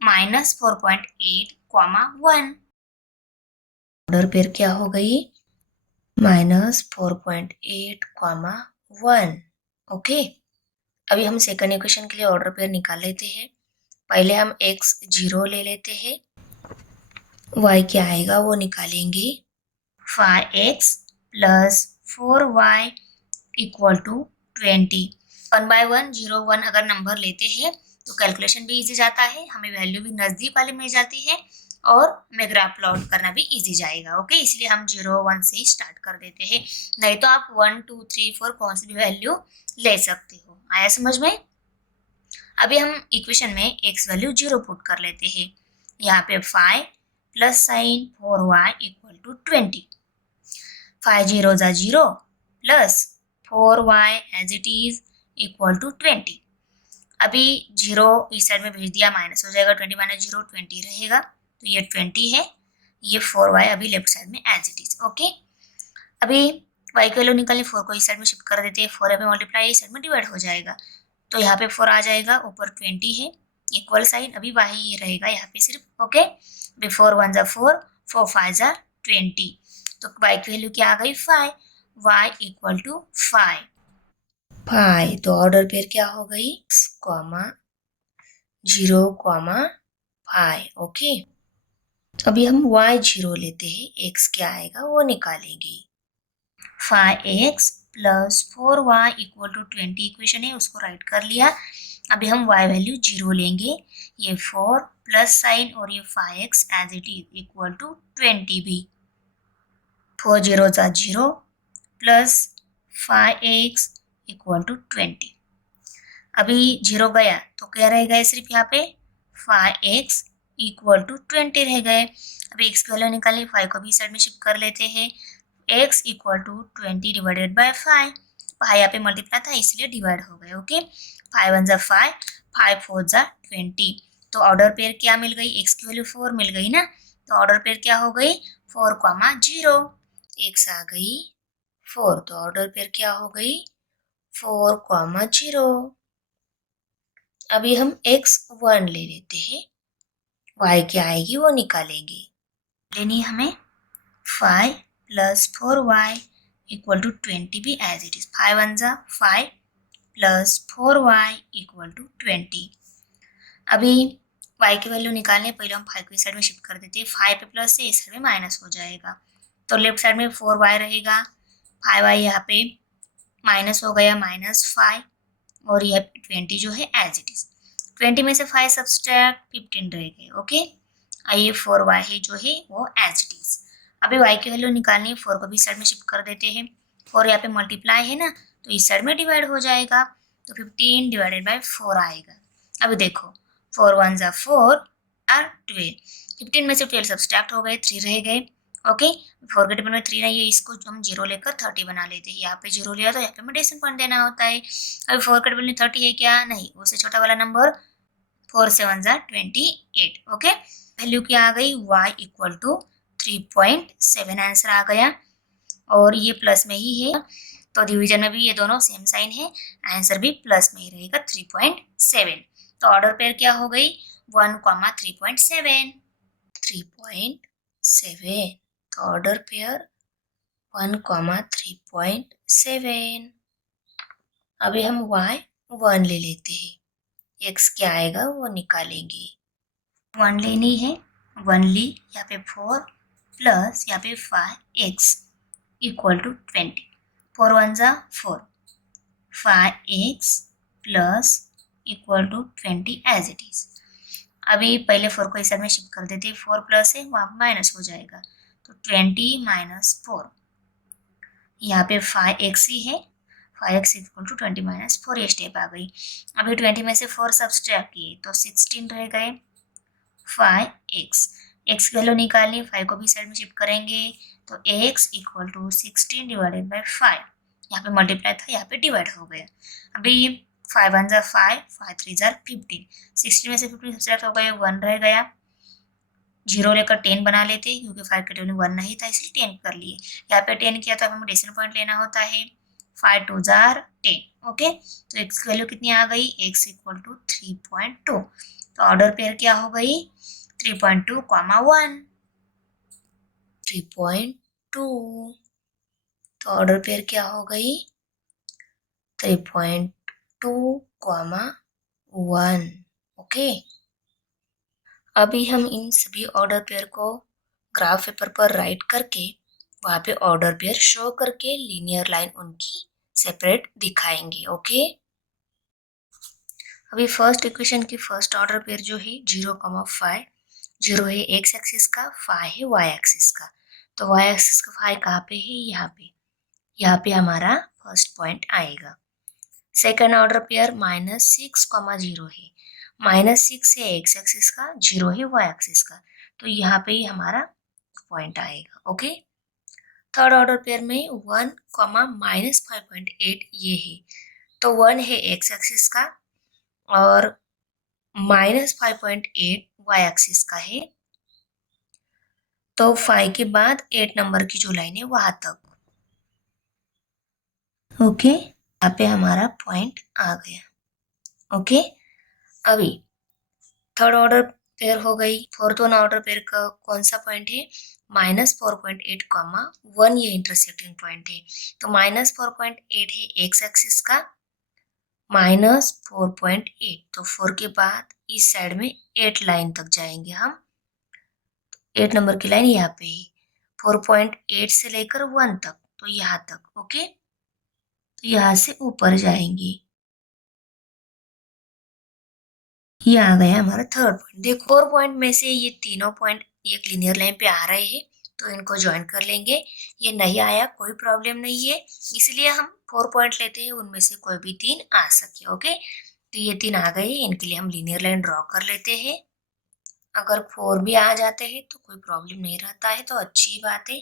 -4.8, 1। ऑर्डर पेयर क्या हो गई, -4.8, 1। ओके, अभी हम सेकंड इक्वेशन के लिए ऑर्डर पेयर निकाल लेते हैं। पहले हम x 0 ले लेते हैं, y क्या आएगा वो निकालेंगे, 5x + 4y equal to 20। 1 by 1 0 1 अगर नंबर लेते हैं तो कैलकुलेशन भी इजी जाता है, हमें वैल्यू भी नजदीक वाले मिल जाती है, और हमें ग्राफ प्लॉट करना भी इजी जाएगा। ओके, इसलिए हम 0 1 से ही स्टार्ट कर देते हैं, नहीं तो आप 1 2 3 4 कौन सी भी वैल्यू ले सकते हो। आया समझ में? अभी हम इक्वेशन में x वैल्यू 0 पुट कर लेते हैं, यहाँ पे 5 plus sign 4y equal to 20, 5 0 0 plus 4y as it is equal to 20। अभी 0 इस साइड में भेज दिया, माइनस हो जाएगा, 20 - 0 20 रहेगा, तो ये 20 है, ये 4y अभी लेफ्ट साइड में एज इट इज। ओके, अभी y की वैल्यू निकालनी, 4 को इस साइड में शिफ्ट कर देते हैं, 4 में मल्टीप्लाई इस साइड में डिवाइड हो जाएगा, तो यहाँ पे 4 आ जाएगा, ऊपर 20 है, इक्वल साइन, अभी y ये रहेगा यहाँ पे सिर्फ। ओके, अभी 4 1 4, 4 5 20, तो y की वैल्यू क्या आ गई, 5, y इक्वल टू 5। तो ऑर्डर पेयर क्या हो गई, 0, 5। ओके, अभी हम y 0 लेते हैं, x क्या आएगा वो निकालेंगे, 5x + 4y equal to 20 equation है, उसको राइट कर लिया। अभी हम y वैल्यू 0 लेंगे, ये 4 प्लस साइन और ये 5x as it is equal to 20 भी, 4 0 0 प्लस 5x इक्वल टू 20। अभी 0 गया तो क्या रहेगा, सिर्फ यहाँ पे 5x इक्वल टू 20 रह गए। अब x की वैल्यू निकालनी, 5 को भी साइड में शिफ्ट कर लेते हैं। x equal to 20 divided by 5, यहाँ पे मल्टीप्लाई था इसलिए डिवाइड हो गए। ओके, 5 1 जा 5, 5 4 जा 20। तो ऑर्डर पेयर क्या मिल गई, x की वैल्यू 4 मिल गई ना, तो ऑर्डर पेयर क्या हो गई 4,0। x आ गई 4, तो ऑर्डर पेयर क्या हो गई 4,0। अभी हम x1 ले लेते हैं, y क्या आएगी वो निकालेंगे। लेनी हमें 5 प्लस 4y इक्वल टू 20 भी एज इट इज। 5 1 जा 5 प्लस 4y इक्वल टू 20। अभी y की वैल्यू निकालने, पहले हम 5 को इस साइड में शिफ्ट कर देते हैं। 5 पे प्लस है, इस साइड में माइनस हो जाएगा, तो लेफ्ट साइड में 4y रहेगा, 5y यहाँ पे माइनस हो गया, -5, और यह 20 जो है एज इट इज। 20 में से 5 सब्सट्रैक्ट 15 रह गए। ओके, आइए 4y है जो है वो एज इट इज। अभी y की वैल्यू निकालनी है, 4 को भी साइड में शिफ्ट कर देते हैं। 4 यहाँ पे मल्टीप्लाई है ना, तो इस साइड में डिवाइड हो जाएगा, तो 15 डिवाइडेड बाय 4 आएगा। अभी देखो 4 1 जा 4 और 12, 15 में से 12 सब्सट्रैक्ट हो गए, 3 रह गए। ओके, 4 के टेबल में 3 नहीं है, इसको हम 0 लेकर 30 बना लेते हैं। यहाँ पे 0 लिया तो यहाँ पे हमें डेसिमल पॉइंट देना होता है। अभी 4 के टेबल में 30 है क्या, नहीं, उससे छोटा वाला नंबर 4 7 जा 28। ओके, वैल्यू क्या आ गई y इक्वल टू 3.7 आंसर आ गया, और ये प्लस में ही है, तो डिवीजन में भी ये दोनों सेम साइन है, आंसर भी प्लस में ही रहेगा 3.7। तो ऑर्डर पेयर क्या हो गई 1,3.7, 3.7, तो ऑर्डर पेयर 1,3.7। अभी हम y1 ले लेते हैं, x क्या आएगा वो निकालेंगे। 1 लेनी है, 1 ली, यहाँ पे 4 प्लस यहाँ पे 5x इक्वल टू 20, 4 1 जा 4, 5x plus equal to 20 as it is. अभी पहले 4 को इस साइड में शिफ्ट कर देते हैं, 4 प्लस है वहाँ माइनस हो जाएगा, तो 20 माइनस 4, यहाँ पे 5x ही है, 5x इक्वल टू 20 माइनस 4, ये स्टेप आ गई। अभी 20 में से 4 सब्सट्रैक्ट किए तो 16 रह गए, 5x, x की वैल्यू निकालनी, 5 को भी साइड में शिफ्ट करेंगे, तो x equal to 16 divided by 5, यहाँ पे मल्टीप्लाई था यहाँ पे डिवाइड हो गया। अभी 5 1 जा 5, 5 3 जा 15, 16 में से 15 सब्ट्रैक्ट हो गए, 1 रह गया, 0 लेकर 10 बना लेते हैं, क्योंकि 5 के टेबल में 1 नहीं था इसलिए 10 कर लिए। यहाँ पे 10 किया तो हमें डेसिमल पॉइंट लेना होता है, 5 2 जार 10। ओके, तो x की वैल्यू कितनी आ गई, x इक्वल टू 3.2, तो ऑर्डर पेयर क्या हो गई 3.2, 1, 3.2, तो ऑर्डर पेयर क्या हो गई 3.2, 1। ओके, अभी हम इन सभी ऑर्डर पेयर को ग्राफ पेपर पर राइट करके वहाँ पे ऑर्डर पेयर शो करके लीनियर लाइन उनकी सेपरेट दिखाएंगे। ओके, अभी फर्स्ट इक्वेशन की फर्स्ट ऑर्डर पेयर जो है 0,5, 0 है x एक्सिस का, 5 है y एक्सिस का, तो y एक्सिस का 5 कहाँ पे है, यहाँ पे हमारा फर्स्ट पॉइंट आएगा। सेकेंड ऑर्डर पेयर -6,0 है, -6 है x एक्सिस का, 0 है y एक्सिस का, तो यहाँ पे ही हमारा पॉइंट आएगा। ओके, थर्ड ऑर्डर पेयर में 1, -5.8 ये है, तो 1 है x एक्सिस का और -5.8 y एक्सिस का है, तो 5 के बाद 8 नंबर की जो लाइन है वहां तक। ओके, यहाँ पे हमारा पॉइंट आ गया। ओके, अभी थर्ड ऑर्डर पेयर हो गई, फोर्थ वन ऑर्डर पेयर का कौन सा पॉइंट है -4.8, 1 ये इंटरसेक्टिंग पॉइंट है, तो -4.8 है x एक्सिस का, -4.8, तो 4 के बाद इस साइड में 8 लाइन तक जाएंगे हम, 8 नंबर की लाइन यहाँ पे है, 4.8 से लेकर 1 तक, तो यहाँ तक। ओके, तो यहाँ से ऊपर जाएंगे, ये आ गया हमारा थर्ड पॉइंट। देखो 4 पॉइंट में से ये तीनों पॉइंट एक लीनियर लाइन पे आ रहे हैं, तो इनको ज्वाइन कर लेंगे। ये नहीं आया कोई प्रॉब्लम नहीं है, इसलिए हम 4 पॉइंट लेते हैं, उनमें से कोई भी 3 आ सके। ओके, तो ये 3 आ गए, इनके लिए हम लीनियर लाइन ड्रॉ कर लेते हैं। अगर 4 भी आ जाते हैं तो कोई प्रॉब्लम नहीं रहता है, तो अच्छी बात है,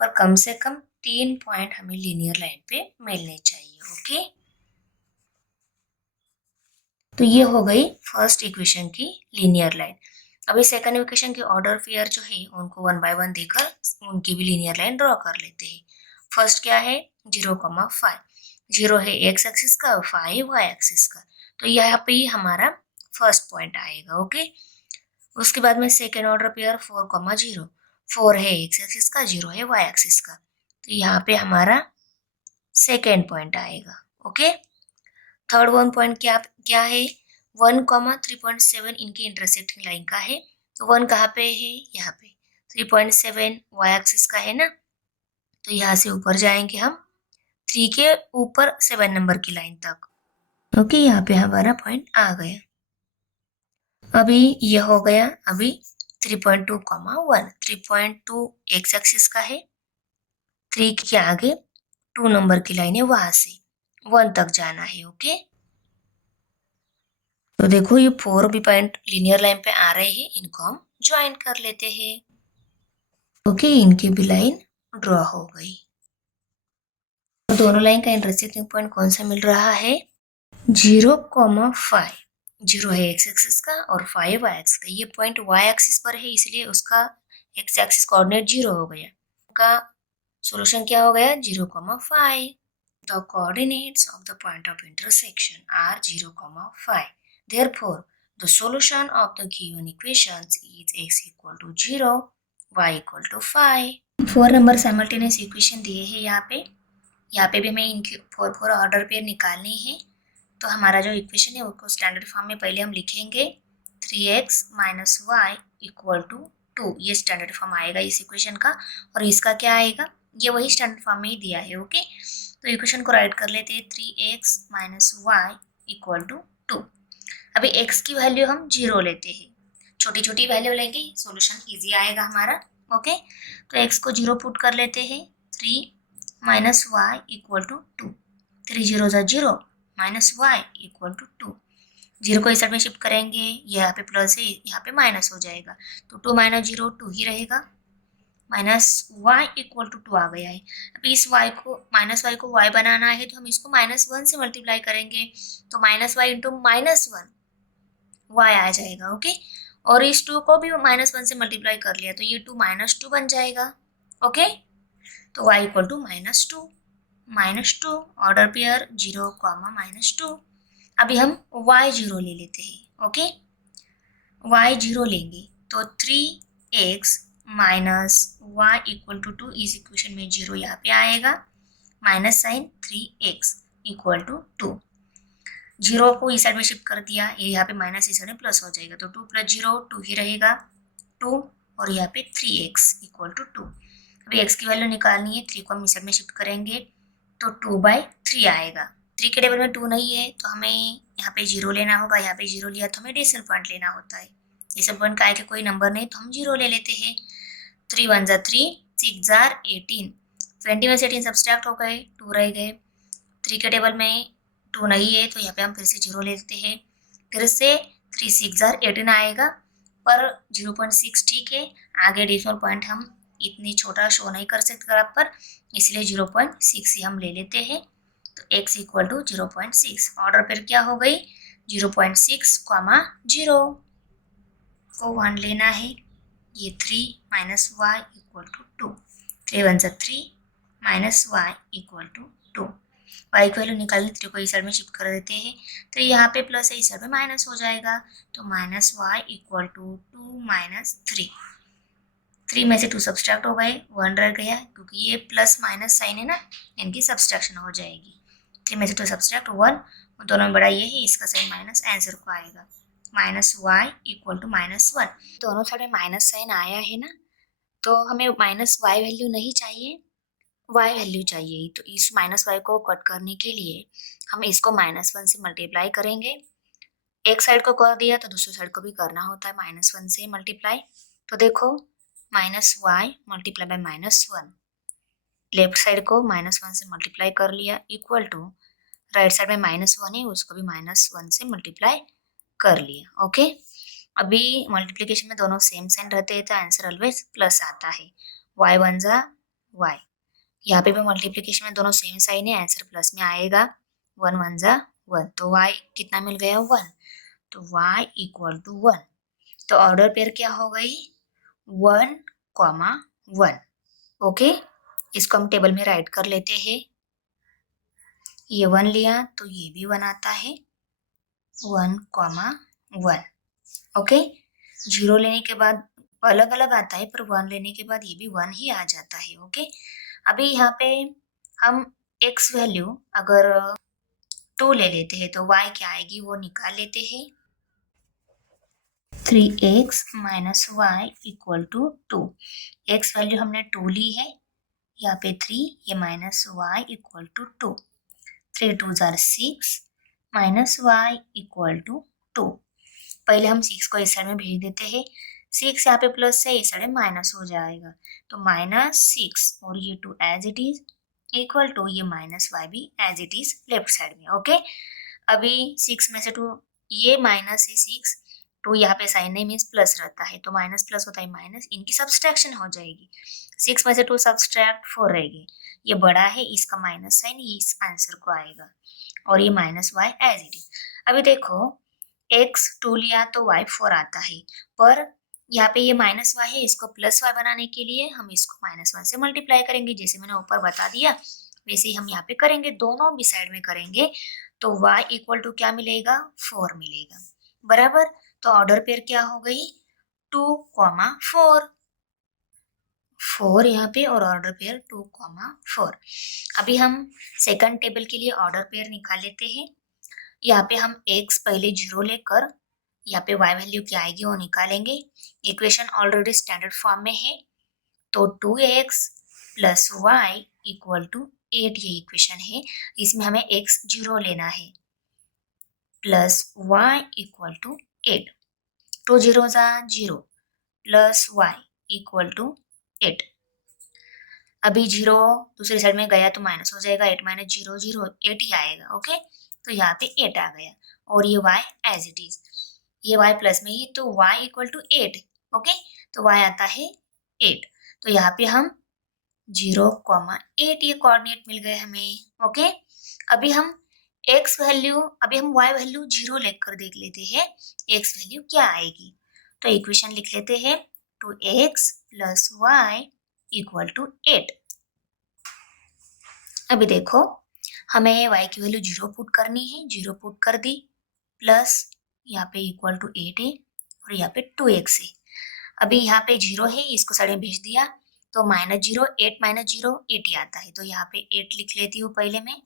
पर कम से कम 3 पॉइंट हमें लीनियर लाइन पे मिलने चाहिए। ओके, तो ये हो गई फर्स्ट इक्वेशन की लीनियर लाइन। अभी सेकंड इक्वेशन के ऑर्डर पेयर जो है उनको वन बाय वन देकर उनकी भी लीनियर लाइन ड्रॉ कर लेते हैं। फर्स्ट क्या है, 0,5। 0 है एक्स एक्सिस का, 5 वाई एक्सिस का, तो यहाँ पे ही हमारा फर्स्ट पॉइंट आएगा। ओके, उसके बाद में सेकेंड ऑर्डर पेयर 4,0। 4 है एक्स एक्सिस का, 0 है वाई एक्सिस का, तो यहाँ पे हमारा सेकेंड पॉइंट आएगा। ओके, थर्ड वन पॉइंट क्या क्या है, 1,3.7 इनके इंटरसेक्टिंग लाइन का है, तो 1 कहाँ पे है, यहाँ पे। 3.7 वाई एक्सिस का है ना, तो यहाँ से ऊपर जाएंगे हम 3 के ऊपर 7 नंबर की लाइन तक। ओके, यहाँ पे हमारा पॉइंट आ गया। अभी ये हो गया। अभी 3.2, 3.2 एक्स एक्सिस का है, 3 के आगे 2 नंबर की लाइन है, वहां से 1 तक जाना है। ओके, तो देखो ये 4 भी पॉइंट लीनियर लाइन पे आ रहे हैं, इनको हम ज्वाइन कर लेते हैं। ओके, इनकी भी लाइन ड्रॉ हो गई। तो दोनों लाइन का इंटरसेक्टिंग पॉइंट कौन सा मिल रहा है, 0,5। 0 है एक्स एक्सिस का और 5 वाई एक्सिस का। ये पॉइंट वाई एक्सिस पर है, इसलिए उसका एक्स एक्सिस कोऑर्डिनेट 0 हो गया। का सॉल्यूशन क्या हो गया, 0,5। The coordinates of the point of intersection are 0,5. Therefore, the solution of the given equations is x equal to 0, y equal to 5. 4 number simultaneous equation दिए हैं यहाँ पे भी हमें इनकी 4 ऑर्डर पेयर निकालनी है। तो हमारा जो इक्वेशन है उसको स्टैंडर्ड फॉर्म में पहले हम लिखेंगे 3x minus y equal to 2। ये स्टैंडर्ड फॉर्म आएगा इस इक्वेशन का, और इसका क्या आएगा, ये वही स्टैंडर्ड फॉर्म में ही दिया है। ओके, तो इक्वेशन को राइट कर लेते हैं 3x minus y equal to 2। अभी x की वैल्यू हम 0 लेते हैं, छोटी छोटी वैल्यू लेंगे, सॉल्यूशन इजी आएगा हमारा। ओके, तो x को 0 पुट कर लेते हैं, 3 minus y equal to 2। 3 zero ज़ा 0 माइनस वाई इक्वल टू 2। 0 को इस साइड में शिफ्ट करेंगे, ये यहाँ पे प्लस है, यहाँ पे माइनस हो जाएगा, तो 2 माइनस 0 2 ही रहेगा। माइनस वाई इक्वल टू 2 आ गया है। अब इस y को माइनस वाई को y बनाना है, तो हम इसको -1 से मल्टीप्लाई करेंगे, तो -y इंटू -1 y आ जाएगा। ओके, और इस 2 को भी -1 से मल्टीप्लाई कर लिया, तो ये 2 -2 बन जाएगा। ओके, तो y equal to -2 order pair 0, -2। अभी हम y0 ले लेते हैं। ओके, y0 लेंगे तो 3x minus y equal to 2, इस इक्वेशन में 0 यहाँ पे आएगा, minus sign 3x equal to 2। 0 को इस साइड में शिफ्ट कर दिया, ये यहाँ पे माइनस इस साइड में प्लस हो जाएगा, तो 2 प्लस 0 2 ही रहेगा, 2, और यहाँ पे 3x इक्वल टू 2। अभी x की वैल्यू निकालनी है, 3 को हम इस साइड में शिफ्ट करेंगे तो 2/3 आएगा। 3 के टेबल में 2 नहीं है, तो हमें यहाँ पे 0 लेना होगा, यहाँ पे 0 लिया तो हमें डेसिमल पॉइंट लेना होता है। डेसिमल पॉइंट का आगे कोई नंबर नहीं, तो हम 0 ले लेते हैं। 3 1 ज़ा 3, 6 ज़ा 18, 20 में से 18 सब्सट्रैक्ट हो गए, 2 रह गए। 3 के टेबल में 2 नहीं है, तो यहाँ पे हम फिर से 0 ले लेते हैं, फिर से 3 6 ज़ा 18 आएगा, पर 0.6 ठीक है, आगे डेसिमल पॉइंट हम इतनी छोटा शो नहीं कर सकते ग्राफ पर, इसलिए 0.6 ही हम ले लेते हैं। तो x इक्वल टू 0.6, ऑर्डर पर क्या हो गई 0.6, 0 को 1 लेना है, ये 3 माइनस वाई इक्वल टू 2। 3 1 ज़ा 3 minus y equal to 2। Y की वैल्यू निकालने 3 को इस साइड में शिफ्ट कर देते हैं, तो यहाँ पे प्लस है, इस साइड में माइनस हो जाएगा, तो minus y equal to 2 minus 3। 3 में से 2 सब्सट्रैक्ट हो गए, 1 रह गया, क्योंकि ये प्लस माइनस साइन है ना, इनकी सब्सट्रैक्शन हो जाएगी। 3 में से 2 सब्सट्रैक्ट 1, दोनों में बड़ा ये है, इसका साइन माइनस, आंसर को आएगा माइनस वाई इक्वल टू -1। दोनों साइड में माइनस साइन आया है ना, तो हमें माइनस वाई वैल्यू नहीं चाहिए, वाई वैल्यू चाहिए। तो इस माइनस वाई को कट करने के लिए हम इसको -1 से मल्टीप्लाई करेंगे। एक साइड को कर दिया तो दूसरी साइड को भी करना होता है -1 से मल्टीप्लाई। तो देखो -y multiply by -1, left side को -1 से मल्टीप्लाई कर लिया, इक्वल टू राइट साइड में -1 है, उसको भी -1 से मल्टीप्लाई कर लिया। ओके, अभी मल्टीप्लिकेशन में दोनों सेम साइन रहते हैं तो आंसर ऑलवेज प्लस आता है। y वन जा y, यहाँ पे भी मल्टीप्लिकेशन में दोनों सेम साइन है, आंसर प्लस में आएगा। वन वन जा वन, तो y कितना मिल गया 1, तो y इक्वल टू 1। तो ऑर्डर पेयर क्या हो गई 1, 1। ओके, इसको हम टेबल में राइट कर लेते हैं। ये 1 लिया तो ये भी 1 आता है, 1, 1। ओके, 0 लेने के बाद अलग अलग आता है, पर 1 लेने के बाद ये भी 1 ही आ जाता है। ओके, अभी यहाँ पे हम x वैल्यू अगर 2 ले लेते हैं तो y क्या आएगी वो निकाल लेते हैं। 3x minus y equal to 2। x value हमने 2 ली है, यहाँ पे 3, ये माइनस वाई इक्वल टू 2। 3 2 जार 6 माइनस वाई इक्वल टू 2। पहले हम 6 को इस साइड में भेज देते हैं, 6 यहाँ पे प्लस है, इस साइड माइनस हो जाएगा, तो -6 और ये 2 as it is equal to ये माइनस वाई भी as it is left side में। ओके, अभी 6 में से 2, ये माइनस है 6, तो यहाँ पे साइन नहीं मीन्स प्लस रहता है, तो माइनस प्लस होता है माइनस, इनकी सब्सट्रैक्शन हो जाएगी। 6 में से 2 सब्सट्रैक्ट 4 रहेगी, ये बड़ा है इसका माइनस साइन इस आंसर को आएगा, और ये minus y as it is. अभी देखो x 2 लिया तो y 4 आता है, पर यहाँ पे ये माइनस वाई है, इसको प्लस वाई बनाने के लिए हम इसको -1 से मल्टीप्लाई करेंगे, जैसे मैंने ऊपर बता दिया वैसे ही हम यहाँ पे करेंगे, दोनों भी साइड में करेंगे, तो y इक्वल टू क्या मिलेगा 4 मिलेगा, बराबर। तो ऑर्डर पेयर क्या हो गई 2, 4, 4 यहाँ पे, और ऑर्डर पेयर 2, 4। अभी हम सेकंड टेबल के लिए ऑर्डर पेयर निकाल लेते हैं। यहाँ पे हम x पहले 0 लेकर यहाँ पे y वैल्यू क्या आएगी वो निकालेंगे। इक्वेशन ऑलरेडी स्टैंडर्ड फॉर्म में है, तो 2x plus Y equal to 8 ये इक्वेशन है, इसमें हमें x 0 लेना है, प्लस y इक्वल टू 8। 2 0 जा 0 प्लस y इक्वल टू 8। अभी 0 दूसरी साइड में गया तो माइनस हो जाएगा, 8 माइनस 0 0, 8 ही आएगा। ओके, तो यहाँ पे 8 आ गया, और ये y एज इट इज, ये y प्लस में ही, तो y इक्वल टू 8। ओके, तो y आता है 8, तो यहाँ पे हम 0,8 ये कोऑर्डिनेट मिल गए हमें। ओके, अभी हम y वैल्यू 0 लेकर देख लेते हैं x वैल्यू क्या आएगी। तो इक्वेशन लिख लेते हैं 2x plus Y equal to 8। अभी देखो हमें y की वैल्यू 0 पुट करनी है, 0 पुट कर दी, प्लस यहाँ पे इक्वल टू 8 है, और यहाँ पे 2x है। अभी यहाँ पे 0 है, इसको साइड में भेज दिया, तो -0, 8 माइनस 0 8 ही आता है, तो यहाँ पे 8 लिख लेती हूँ पहले में,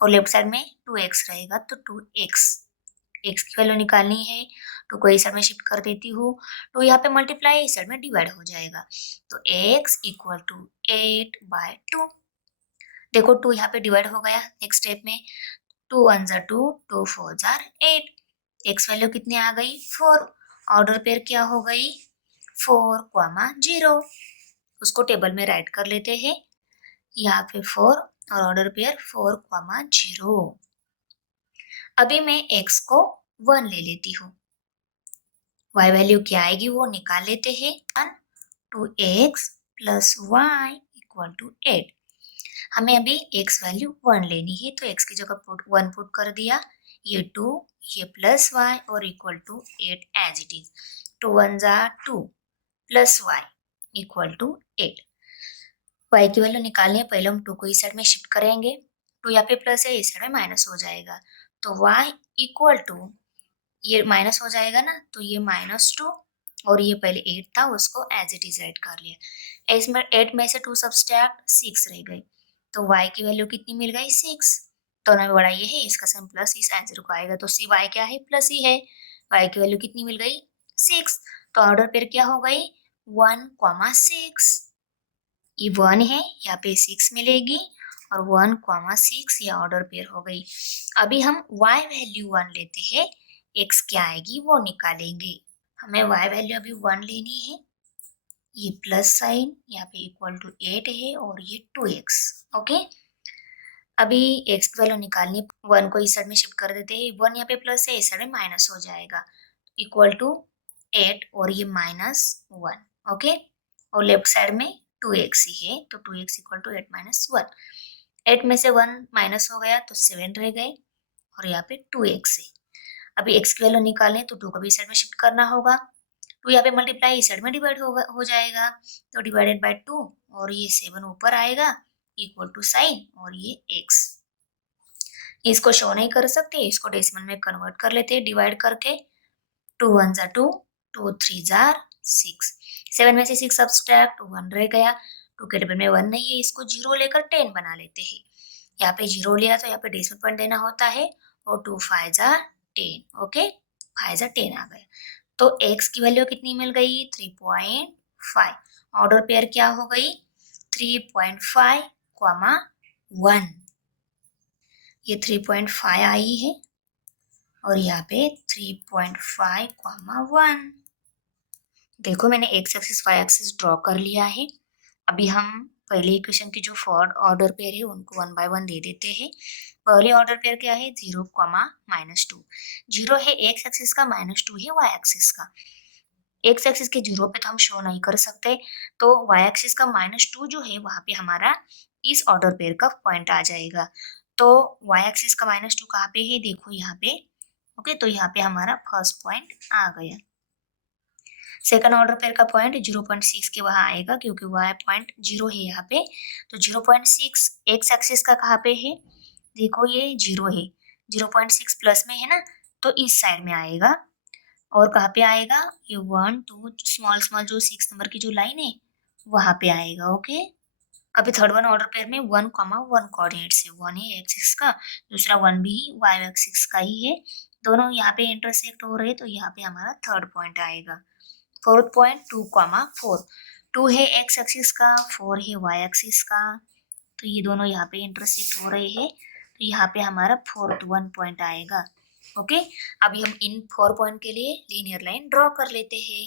और लेफ्ट साइड में 2x रहेगा, तो 2x, x की वैल्यू निकालनी है, तो को इस साइड में शिफ्ट कर देती हूँ, तो यहाँ पे मल्टीप्लाई इस साइड में डिवाइड हो जाएगा, तो x इक्वल टू 8/2। देखो 2 यहाँ पे डिवाइड हो गया नेक्स्ट स्टेप में, 2 1 जार 2, 2 4 जार 8, x वैल्यू कितनी आ गई 4, ऑर्डर पेयर क्या हो गई 4, 0, उसको टेबल में राइट कर लेते हैं, यहाँ पे 4 और ऑर्डर पेयर 4, 0। अभी मैं x को 1 ले लेती हूँ, y वैल्यू क्या आएगी वो निकाल लेते हैं, 2x plus Y equal to 8। हमें अभी x वैल्यू 1 लेनी है, तो x की जगह 1 पुट कर दिया, ये 2, ये प्लस y और equal to 8 as it is, 2 1 जा 2 plus y equal to 8। y की वैल्यू निकालनी है, पहले हम 2 को इस साइड में शिफ्ट करेंगे, 2 यहाँ पे प्लस है, इस साइड में माइनस हो जाएगा, तो y इक्वल टू, ये माइनस हो जाएगा ना, तो ये -2, और ये पहले 8 था उसको एज इट इज राइट कर लिया, इसमें 8 में से 2 सब्सट्रैक्ट 6 रह गई, तो y की वैल्यू कितनी मिल गई 6, तो ना बड़ा ये है, इसका सम प्लस इस आंसर को आएगा, तो सी y क्या है प्लस ही है, y की वैल्यू कितनी मिल गई 6, तो ऑर्डर पेयर क्या हो गई 1, 6, ये 1 है, यहाँ पे 6 मिलेगी, और 1, 6 ये ऑर्डर पेयर हो गई। अभी हम y वैल्यू 1 लेते हैं, x क्या आएगी वो निकालेंगे, हमें y वैल्यू अभी 1 लेनी है, ये प्लस साइन यहाँ पे इक्वल टू 8 है, और ये 2x। ओके, अभी x की वैल्यू निकालनी, 1 को इस साइड में शिफ्ट कर देते हैं, 1 यहाँ पे प्लस है, इस साइड में माइनस हो जाएगा, इक्वल टू 8 और ये -1, ओके। और लेफ्ट साइड में 2x ही है, तो 2x इक्वल टू 8 माइनस 1। 8 में से 1 माइनस हो गया तो 7 रह गए और यहाँ पे 2x है। अभी x की वैल्यू निकालें तो 2 को भी इस साइड में शिफ्ट करना होगा। 2 यहाँ पे मल्टीप्लाई इस साइड में डिवाइड हो जाएगा, तो डिवाइडेड बाय 2 और ये 7 ऊपर आएगा इक्वल टू साइन और ये x। इसको शो नहीं कर सकते, इसको डेसिमल में कन्वर्ट कर लेते हैं डिवाइड करके। 2 1 जा 2, 2 3 जार 6, 7 में से 6 सब्सट्रैक्ट 1 रह गया। 2 के टेबल में 1 नहीं है, इसको 0 लेकर 10 बना लेते हैं। यहाँ पे 0 लिया तो यहाँ पे डेसिमल पॉइंट देना होता है और 2 5 जा 10, ओके। 5 जा 10 आ गया, तो x की वैल्यू कितनी मिल गई 3.5। ऑर्डर पेयर क्या हो गई 3.5, 1। ये 3.5 आई है और यहाँ पे 3.5, 1। देखो मैंने x axis y axis draw कर लिया है। अभी हम पहले इक्वेशन की जो फोर्थ ऑर्डर पेयर है उनको 1 बाय 1 दे देते हैं। पहले ऑर्डर पेयर क्या है 0, -2। 0 है x एक्सिस का, -2 है y एक्सिस का। x एक्सिस के 0 पे तो हम शो नहीं कर सकते, तो y एक्सिस का -2 जो है वहां पे हमारा इस ऑर्डर पेयर का पॉइंट आ जाएगा। तो y एक्सिस का -2 कहाँ पे है देखो यहाँ पे, ओके। तो यहाँ पे हमारा फर्स्ट पॉइंट आ गया। सेकंड ऑर्डर पेयर का पॉइंट 0.6 के वहां आएगा क्योंकि y पॉइंट 0 है यहाँ पे, तो 0.6 x एक्सिस का कहाँ पे है देखो ये 0 है, 0.6 प्लस में है ना, तो इस साइड में आएगा। और कहाँ पे आएगा ये 1 2 स्मॉल जो 6 नंबर की जो लाइन है वहां पे आएगा, ओके। अभी थर्ड वन ऑर्डर पेयर में 1, 1 कोऑर्डिनेट्स है, 1 है एक्सिस का, दूसरा 1 भी y एक्सिस का ही है। दोनों यहाँ पे इंटरसेक्ट हो रहे हैं, तो यहाँ पे हमारा थर्ड पॉइंट आएगा। Fourth point 2, 4। 2 है x एक्सिस का, 4 है y एक्सिस का, तो ये दोनों यहाँ पे इंटरसेक्ट हो रहे हैं, तो यहाँ पे हमारा फोर्थ 1 पॉइंट आएगा, ओके। अभी हम इन 4 पॉइंट के लिए लीनियर लाइन ड्रॉ कर लेते हैं।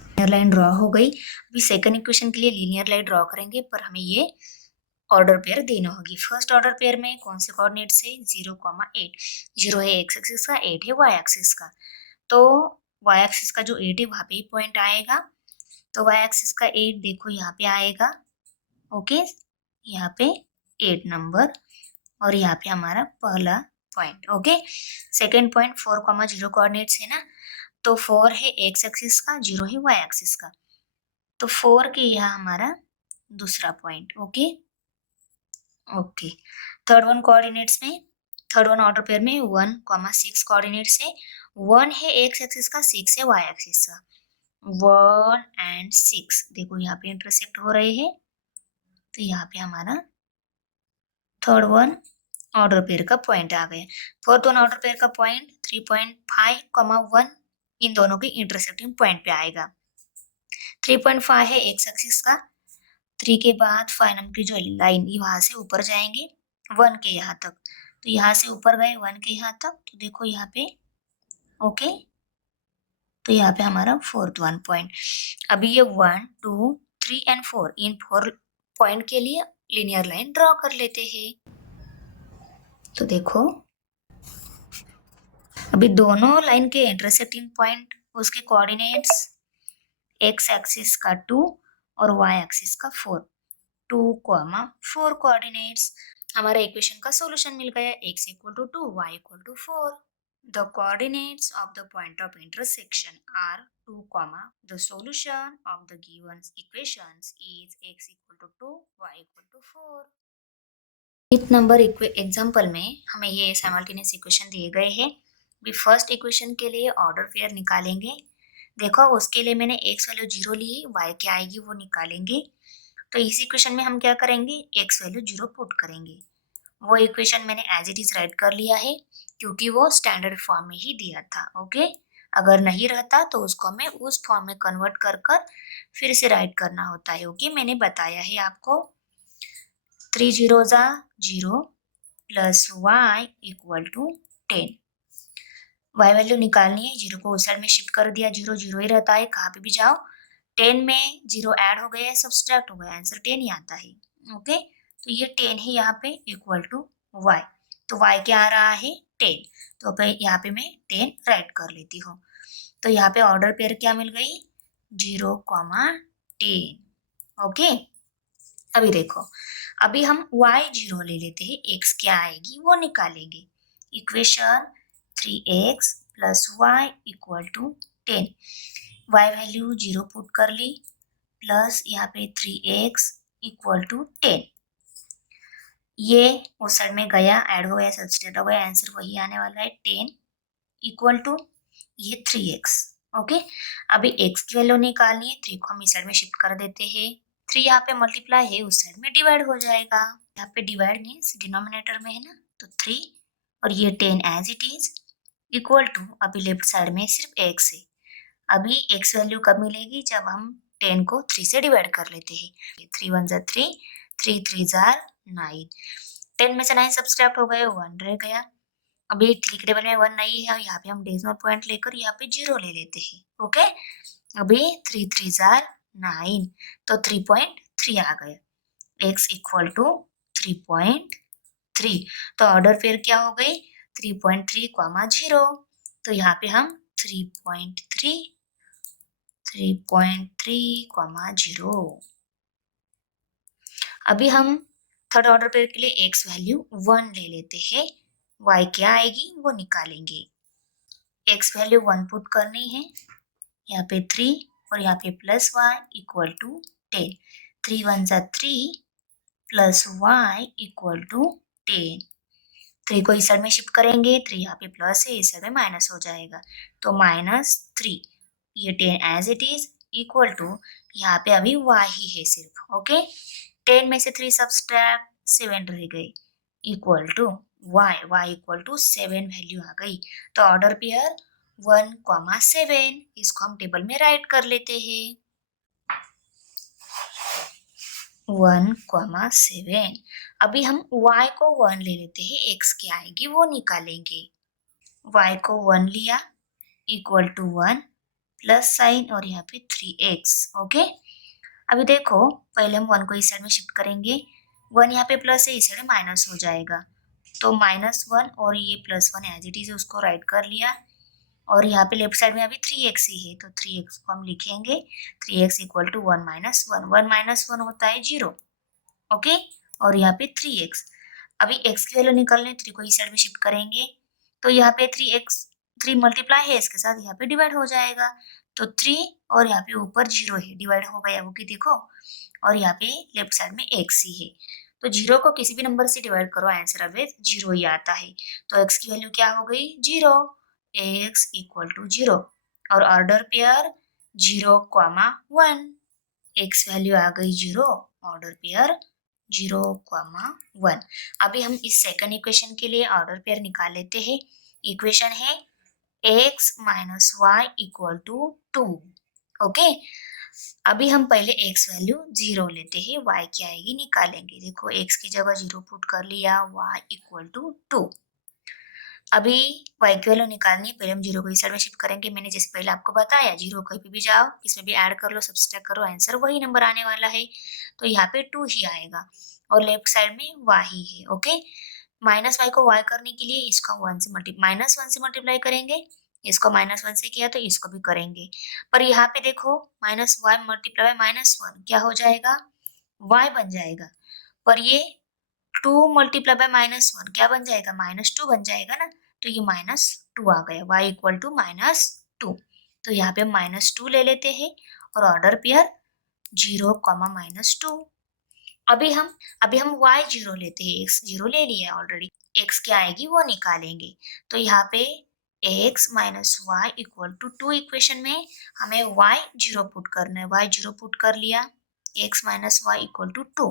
लीनियर लाइन ड्रॉ हो गई। अभी सेकंड इक्वेशन के लिए लीनियर लाइन ड्रॉ करेंगे, पर हमें ये ऑर्डर पेयर देना होगी। फर्स्ट ऑर्डर पेयर में कौन से कोऑर्डिनेट्स है 0, 8। 0 है x एक्सिस का, 8 है y एक्सिस का, तो y एक्सिस का जो 8 है वहां पे ही पॉइंट आएगा, तो y एक्सिस का 8 देखो यहाँ पे आएगा, ओके। यहाँ पे 8 नंबर और यहाँ पे हमारा पहला point, okay. Second point 4, 0 coordinates है ना, तो 4 है x एक्सिस का, 0 है y एक्सिस का, तो 4 के यहाँ हमारा दूसरा point, okay. Okay, third one coordinates में, थर्ड वन ऑर्डर पेयर में 1, 6 कोऑर्डिनेट्स है। 1 है x एक्सिस का, 6 है y एक्सिस का, 1 एंड 6 देखो यहाँ पे इंटरसेक्ट हो रहे हैं, तो यहाँ पे हमारा थर्ड वन ऑर्डर पेयर का पॉइंट आ गया। फोर्थ वन ऑर्डर पेयर का पॉइंट 3.5, 1 इन दोनों के इंटरसेक्टिंग पॉइंट पे आएगा। 3.5 है x एक्सिस का, 3 के बाद 5 नंबर की जो लाइन वहां से ऊपर जाएंगे 1 के यहाँ तक, तो यहाँ से ऊपर गए 1 के यहाँ तक, तो देखो यहाँ पे, ओके। तो यहाँ पे हमारा फोर्थ 1 पॉइंट। अभी ये 1 2 3 एंड 4 इन 4 पॉइंट के लिए लीनियर लाइन ड्रॉ कर लेते हैं। तो देखो अभी दोनों लाइन के इंटरसेक्टिंग पॉइंट उसके कोऑर्डिनेट्स x एक्सिस का 2 और y एक्सिस का 4, 2, 4 कोऑर्डिनेट्स। हमारा इक्वेशन का सॉल्यूशन मिल गया, x equal to 2, y equal to 4। The coordinates of the point of intersection are 2, the solution of the given equations is x equal to 2, y equal to 4। Fifth number example में हमें ये simultaneous equation दिए गए हैं। भी first equation के लिए order pair निकालेंगे। देखो उसके लिए मैंने x वैल्यू 0 ली है, y क्या आएगी वो निकालेंगे। तो इस इक्वेशन में हम क्या करेंगे x वैल्यू 0 पुट करेंगे। वो इक्वेशन मैंने एज इट इज राइट कर लिया है क्योंकि वो स्टैंडर्ड फॉर्म में ही दिया था, ओके। अगर नहीं रहता तो उसको हमें उस फॉर्म में कन्वर्ट कर कर फिर से राइट करना होता है, ओके। मैंने बताया है आपको 3 0 0 plus y equal to 10। y value निकालनी है, 0 को उस साइड में शिफ्ट कर दिया, 0 0 ही रहता है कहाँ पे भी जाओ। 10 में 0 ऐड हो गया है, सब्सट्रैक्ट हो गया, आंसर 10 ही आता है, ओके। तो ये 10 है यहाँ पे इक्वल टू y, तो y क्या आ रहा है 10, तो यहाँ पे मैं 10 राइट कर लेती हूँ। तो यहाँ पे ऑर्डर पेयर क्या मिल गई 0, 10। ओके, अभी देखो, अभी हम y0 ले लेते हैं, x क्या आएगी वो निकालेंगे। Equation 3x plus Y equal to 10, y value 0 put कर ली, प्लस यहाँ पे 3x इक्वल टू 10, ये उस साइड में गया, ऐड हो गया, सब्सट्रैक्ट हो गया, आंसर वही आने वाला है 10 इक्वल टू ये 3x। ओके, अभी x की वैल्यू निकालनी है, 3 को हम इस साइड में शिफ्ट कर देते हैं, 3 यहाँ पे मल्टीप्लाई है, उस साइड में डिवाइड हो जाएगा, यहाँ पे डिवाइड मीन्स डिनोमिनेटर में है ना, तो 3 और ये 10 as it is equal to, अभी लेफ्ट साइड में सिर्फ x है, अभी x वैल्यू कब मिलेगी जब हम 10 को 3 से डिवाइड कर लेते हैं, 3 1 जा 3, 3 3 जा 9, 10 में से 9 सब्सट्रैक्ट हो गए, 1 रह गया, अभी 3 के टेबल में 1 नहीं है, यहाँ पे हम डेसिमल पॉइंट लेकर यहाँ पे 0 ले लेते हैं। ओके, अभी 3 3 जार 9, तो 3.3 आ गया, x इक्वल टू 3.3, तो ऑर्डर पेयर क्या हो गई 3.3, 0, तो यहाँ पे हम 3.3 0। अभी हम थर्ड ऑर्डर पेयर के लिए x वैल्यू 1 ले लेते हैं, y क्या आएगी वो निकालेंगे। x वैल्यू 1 पुट करनी है, यहाँ पे 3 और यहाँ पे प्लस y इक्वल टू 10, 3 1 जा 3 प्लस y इक्वल टू 10, 3 को इस साइड में शिफ्ट करेंगे, 3 यहाँ पे प्लस है, इस साइड में माइनस हो जाएगा, तो -3, ये 10 as it is equal to, यहाँ पे अभी y ही है सिर्फ। ओके, 10 में से 3 सब्सट्रैक्ट 7 रह गई, equal to y equal to 7 value आ गई, तो ऑर्डर पेयर 1, 7, इसको हम टेबल में राइट कर लेते हैं, 1, 7। अभी हम y को 1 ले लेते हैं, x क्या आएगी वो निकालेंगे, y को 1 लिया इक्वल टू 1 प्लस साइन और यहाँ पे 3x। ओके, अभी देखो, पहले हम 1 को इस साइड में शिफ्ट करेंगे, 1 यहाँ पे प्लस है, इस साइड माइनस हो जाएगा, तो -1 और ये +1 एज इट इज उसको राइट कर लिया, और यहाँ पे लेफ्ट साइड में अभी 3x ही है, तो 3x को हम लिखेंगे, 3x equal to 1 minus 1, 1 minus 1 होता है 0। ओके, और यहाँ पे 3x, अभी x की वैल्यू निकालने, 3 को इस साइड में शिफ्ट करेंगे, तो यहाँ पे 3 मल्टीप्लाई है इसके साथ, यहाँ पे डिवाइड हो जाएगा, तो 3 और यहाँ पे ऊपर 0 है, डिवाइड हो गया वो कि देखो, और यहाँ पे लेफ्ट साइड में x ही है, तो 0 को किसी भी नंबर से डिवाइड करो, आंसर अभी 0 ही आता है, तो x की वैल्यू क्या हो गई 0, x इक्वल टू 0, और ऑर्डर पेयर 0, 1, x वैल्यू आ गई 0, ऑर्डर पेयर 0, 1। अभी हम इस सेकंड इक्वेशन के लिए ऑर्डर पेयर निकाल लेते हैं, इक्वेशन है x minus y equal to 2। Okay, अभी हम पहले x वैल्यू 0 लेते हैं, y क्या आएगी निकालेंगे, देखो x की जगह 0 पुट कर लिया, y इक्वल टू 2, अभी y की वैल्यू निकालनी है, पहले हम 0 को इस साइड में शिफ्ट करेंगे, मैंने जैसे पहले आपको बताया 0 कहीं पे भी जाओ, इसमें भी ऐड कर लो, सब्सट्रैक्ट करो, आंसर वही नंबर आने वाला है, तो यहाँ पे 2 ही आएगा, और लेफ्ट साइड में y ही है। ओके, माइनस y को y करने के लिए इसको -1 से मल्टीप्लाई करेंगे, इसको -1 से किया तो इसको भी करेंगे, पर यहाँ पे देखो -y मल्टीप्लाई -1 क्या हो जाएगा, y बन जाएगा, पर ये 2 मल्टीप्लाई बाय -1 क्या बन जाएगा, -2 बन जाएगा ना, तो ये -2 आ गया, y इक्वल टू -2, तो यहाँ पे -2 ले लेते हैं, और ऑर्डर पेयर 0, -2। अभी हम y0 लेते हैं, x0 ले लिया ऑलरेडी, x क्या आएगी वो निकालेंगे, तो यहाँ पे x minus y equal to 2, equation में हमें y0 पुट करना है, y0 पुट कर लिया, x minus y equal to 2,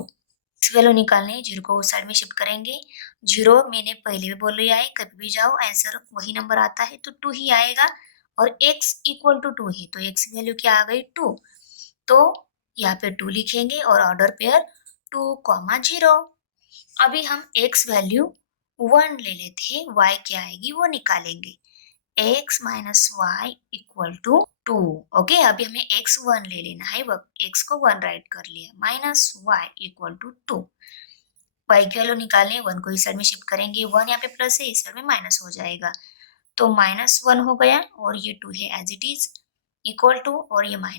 x value निकालने है, 0 को उस साइड में शिफ्ट करेंगे, 0 मैंने पहले भी बोल लिया है, कभी भी जाओ आंसर वही नंबर आता है, तो 2 ही आएगा, और x इक्वल टू 2 है, तो x की वैल्यू क्या आ गई 2, तो यहाँ पे 2 लिखेंगे, और ऑर्डर पेयर 2, 0। अभी हम x वैल्यू 1 ले लेते हैं, y क्या आएगी वो निकालेंगे, x minus y equal to 2। Okay, अभी हमें x 1 ले लेना है, x को 1 राइट कर लिया, minus y equal to 2, y की वैल्यू निकालें, 1 को इस साइड में शिफ्ट करेंगे, 1 यहाँ पे प्लस है, इस साइड में माइनस हो जाएगा, तो -1 हो गया और ये 2 है as it is equal to और ये -y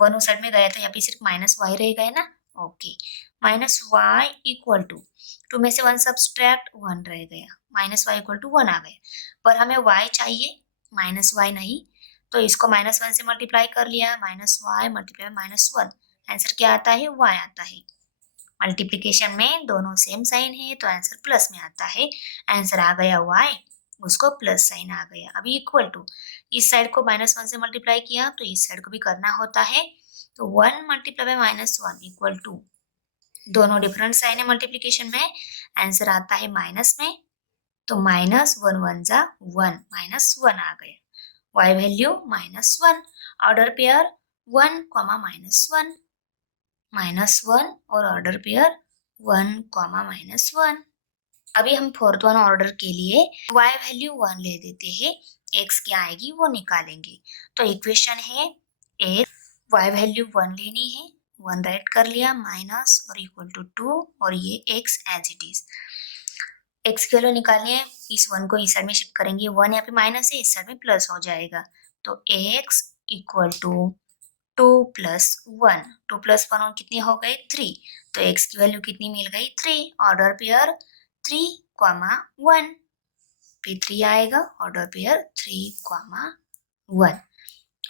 1 उस साइड में गया तो यहाँ पे सिर्फ -y रहेगा है ना। ओके -y इक्वल टू 2 में से 1 सब्सट्रैक्ट 1 रह गया -y इक्वल टू 1 आ गया, पर हमें y चाहिए -y नहीं, तो इसको -1 से मल्टीप्लाई कर लिया -y मल्टीप्लाई -1 आंसर क्या आता है y आता है। मल्टीप्लिकेशन में दोनों सेम साइन है तो आंसर प्लस में आता है, आंसर आ गया y, उसको प्लस साइन आ गया। अभी इक्वल टू इस साइड को -1 से मल्टीप्लाई किया तो इस साइड को भी करना होता है, तो 1 मल्टीप्लाई बाय -1 इक्वल टू दोनों डिफरेंट साइन है मल्टीप्लिकेशन में, आंसर आता है माइनस में, तो -1 1 जा 1 -1 आ गया, y वैल्यू -1, ऑर्डर पेयर 1, -1 -1 और ऑर्डर पेयर 1, -1। अभी हम फोर्थ वन ऑर्डर के लिए y वैल्यू 1 ले देते हैं, x क्या आएगी वो निकालेंगे। तो इक्वेशन है y वैल्यू 1 लेनी है, 1 राइट कर लिया माइनस और इक्वल टू 2 और ये x as it is. x की वैल्यू निकालनी है, इस 1 को इस साइड में शिफ्ट करेंगे, 1 यहाँ पे माइनस है इस साइड में प्लस हो जाएगा, तो x इक्वल टू 2 + 1, 2 + 1 और कितनी हो गई 3, तो x की वैल्यू कितनी मिल गई 3, ऑर्डर पेयर 3, 1 पे 3 आएगा, ऑर्डर पेयर 3, 1।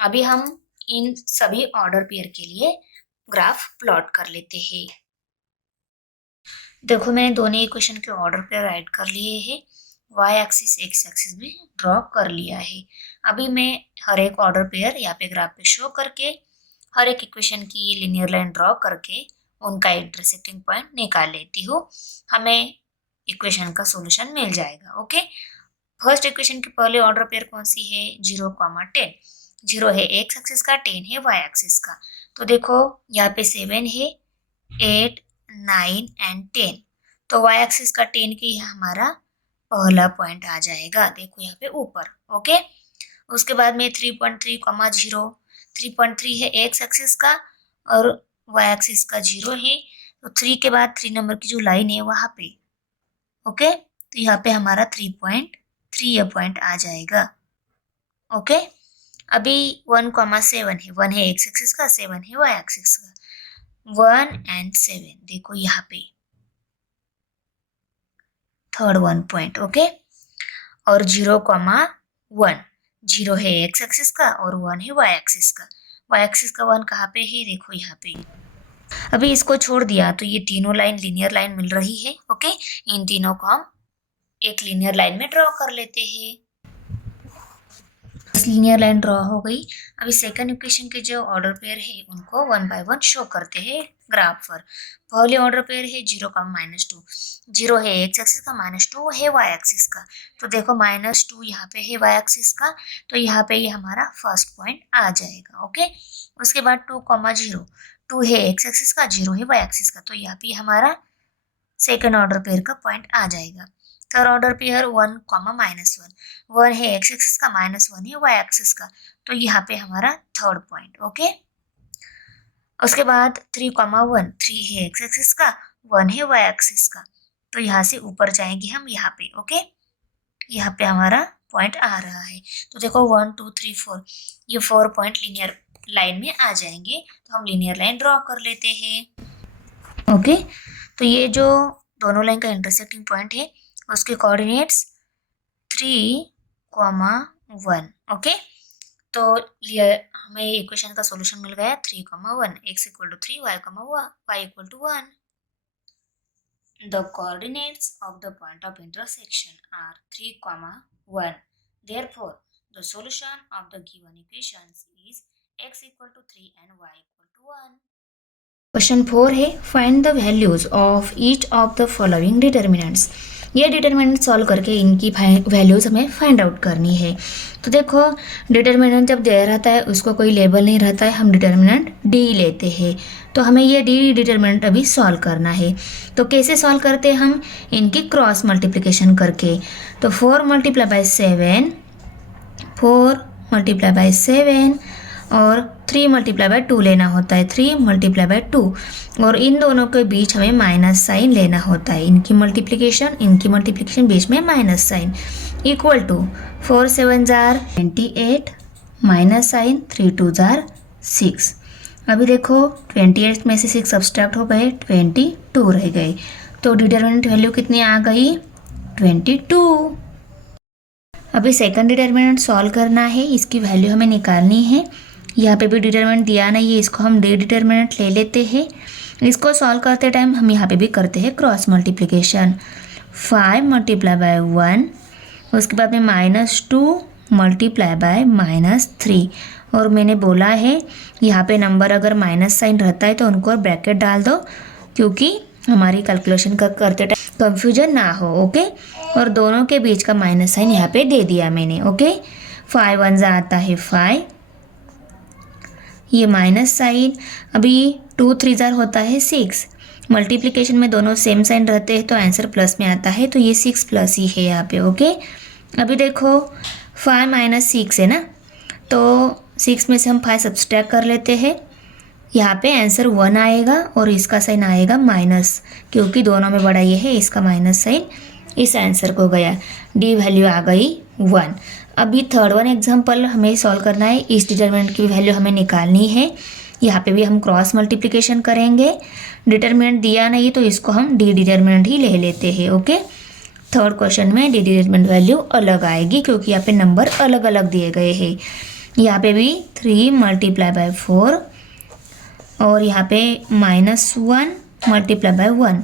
अभी हम इन सभी ऑर्डर पेयर के लिए ग्राफ प्लॉट कर लेते हैं। देखो मैंने दोनों इक्वेशन के ऑर्डर पेयर राइट कर लिए हैं, y एक्सिस x एक्सिस भी ड्रॉ कर लिया है। अभी मैं हर एक ऑर्डर पेयर यहाँ पे ग्राफ पे शो करके हर एक इक्वेशन की लिनियर लाइन ड्रॉ करके उनका इंटरसेक्टिंग पॉइंट निकाल लेती हूँ, हमें इक्वेशन का सॉल्यूशन मिल जाएगा। ओके, फर्स्ट इक्वेशन की पहले ऑर्डर पेयर कौन सी है 0, 10, 0 है x एक्सिस का, 10 है y एक्सिस का, तो देखो यहाँ पे 7 है, 8, 9 एंड 10, तो y एक्सिस का 10 के यहाँ हमारा पहला पॉइंट आ जाएगा, देखो यहाँ पे ऊपर। ओके, उसके बाद में 3.3, 0, 3.3 है x एक्सिस का और y एक्सिस का 0 है, तो 3 के बाद 3 नंबर की जो लाइन है वहां पे। ओके, तो यहाँ पे हमारा 3.3 ये पॉइंट आ जाएगा। ओके, अभी 1, 7 है, 1 है x एक्सिस का, 7 है y एक्सिस का, 1 एंड 7 देखो यहाँ पे थर्ड 1 पॉइंट। ओके, और 0, 1, 0 है x एक्सिस का और 1 है y एक्सिस का, y एक्सिस का 1 कहाँ पे है देखो यहाँ पे। अभी इसको छोड़ दिया तो ये तीनों लाइन लिनियर लाइन मिल रही है। ओके, इन तीनों को हम एक लिनियर लाइन में ड्रॉ कर लेते हैं, लिनियर लाइन ड्रॉ हो गई। अभी सेकंड इक्वेशन के जो ऑर्डर पेयर है उनको 1 बाय 1 शो करते हैं ग्राफ पर। पहले ऑर्डर पेयर है 0, -2, 0 है x एक्सिस का, -2 है y एक्सिस का, तो देखो -2 यहाँ पे है y एक्सिस का, तो यहाँ पे ये हमारा फर्स्ट पॉइंट आ जाएगा। ओके, उसके बाद 2, 0, 2 है x एक्सिस का, 0 है y एक्सिस का, तो यहाँ पे हमारा सेकंड ऑर्डर पेयर का पॉइंट आ जाएगा। थर्ड ऑर्डर पेयर 1, -1, 1 है x एक्सिस का, -1 है y एक्सिस का, तो यहाँ पे हमारा थर्ड पॉइंट। ओके, उसके बाद 3, 1, 3 है x एक्सिस का, 1 है y एक्सिस का, तो यहाँ से ऊपर जाएंगे हम यहाँ पे। ओके, यहाँ पे हमारा पॉइंट आ रहा है, तो देखो 1, 2, 3, 4 ये 4 पॉइंट लिनियर लाइन में आ जाएंगे, तो हम लिनियर लाइन ड्रॉ कर लेते हैं। ओके, तो ये जो दोनों लाइन का इंटरसेक्टिंग पॉइंट है उसके कोऑर्डिनेट्स 3, 1। ओके, तो हमें इक्वेशन का सॉल्यूशन मिल गया 3, 1, x = 3, y = 1। The coordinates of the point of intersection are 3, 1. Therefore, the solution of the given equations is x = 3 and y = 1. Question 4 है find the values of each of the following determinants. ये determinant solve करके इनकी values हमें find out करनी है। तो देखो determinant जब दे रहता है उसको कोई लेबल नहीं रहता है, हम डिटर्मिनेंट डी लेते हैं, तो हमें ये डी डिटर्मिनेंट अभी सॉल्व करना है। तो कैसे सॉल्व करते हैं हम, इनकी क्रॉस मल्टीप्लिकेशन करके। तो 4 × 7, 4 × 7 और 3 मल्टीप्लाई बाय 2 लेना होता है, 3 मल्टीप्लाई बाय 2, और इन दोनों के बीच हमें माइनस साइन लेना होता है, इनकी मल्टीप्लिकेशन बीच में माइनस साइन, इक्वल टू 4 7 जार 28 माइनस साइन 3 2 जार 6। अभी देखो 28 में से 6 सब्सट्रैक्ट हो गए, 22 रह गए, तो डिटरमिनेंट वैल्यू कितनी आ गई, 22। अभी सेकंड डिटरमिनेंट सॉल्व करना है, इसकी वैल्यू हमें निकालनी है। यहाँ पे भी डिटरमिनेंट दिया नहीं है, इसको हम डी डिटरमिनेंट ले लेते हैं। इसको सॉल्व करते टाइम हम यहाँ पे भी करते हैं क्रॉस मल्टीप्लिकेशन, 5 मल्टीप्लाई बाय 1, उसके बाद में -2 मल्टीप्लाई बाय -3, और मैंने बोला है यहाँ पे नंबर अगर माइनस साइन रहता है तो उनको ब्रैकेट डाल दो, क्योंकि हमारी कैलकुलेशन करते टाइम कंफ्यूजन ना हो, ओके। और दोनों के बीच का माइनस साइन यहाँ पे दे दिया मैंने, ओके। 5 1 जा आता है 5, ये माइनस साइन, अभी 2 3 जार होता है 6, मल्टीप्लिकेशन में दोनों सेम साइन रहते हैं तो आंसर प्लस में आता है, तो ये 6 प्लस ही है यहाँ पे, ओके। अभी देखो 5 माइनस 6 है ना, तो 6 में से हम 5 सब्सट्रैक्ट कर लेते हैं, यहाँ पे आंसर 1 आएगा और इसका साइन आएगा माइनस, क्योंकि दोनों में बड़ा ये है, इसका माइनस साइन इस आंसर को गया, डी वैल्यू आ गई 1। अभी थर्ड वन एग्जांपल हमें सॉल्व करना है, इस डिटरमिनेंट की वैल्यू हमें निकालनी है। यहाँ पे भी हम क्रॉस मल्टीप्लिकेशन करेंगे, डिटरमिनेंट दिया नहीं तो इसको हम डी डिटरमिनेंट ही ले लेते हैं, ओके। थर्ड क्वेश्चन में डी डिटरमिनेंट वैल्यू अलग आएगी, क्योंकि यहाँ पे नंबर अलग अलग दिए गए हैं। यहाँ पे भी 3 मल्टीप्लाई बाय 4, और यहाँ पे -1 मल्टीप्लाई बाय 1,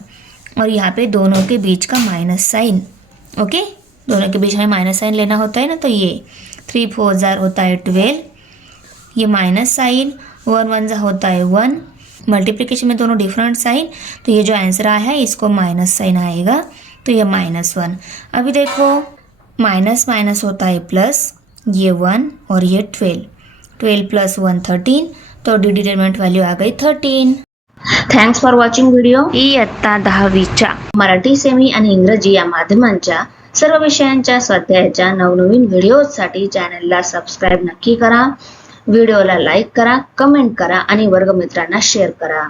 और यहाँ पे दोनों के बीच का माइनस साइन, ओके। दोनों के बीच में माइनस साइन लेना होता है ना, तो ये 3 4 जार होता है 12, ये माइनस साइन, 1 1 जा होता है 1, मल्टीप्लिकेशन में दोनों डिफरेंट साइन, तो ये जो आंसर आया है इसको माइनस साइन आएगा, तो ये -1। अभी देखो माइनस माइनस होता है प्लस, ये 1 और ये 12 प्लस 1 13, तो डी डिटरमिनेंट व्हॅल्यू आ गई 13। Thanks for watching video. इयत्ता 10वीच्या मराठी सेमी आणि इंग्रजी या माध्यमांच्या सर्व विषयांच्या स्वाध्यायाच्या नवनवीन व्हिडिओसाठी चॅनलला सबस्क्राईब नक्की करा, व्हिडिओला लाईक करा, कमेंट करा आणि वर्गमित्रांना शेअर करा।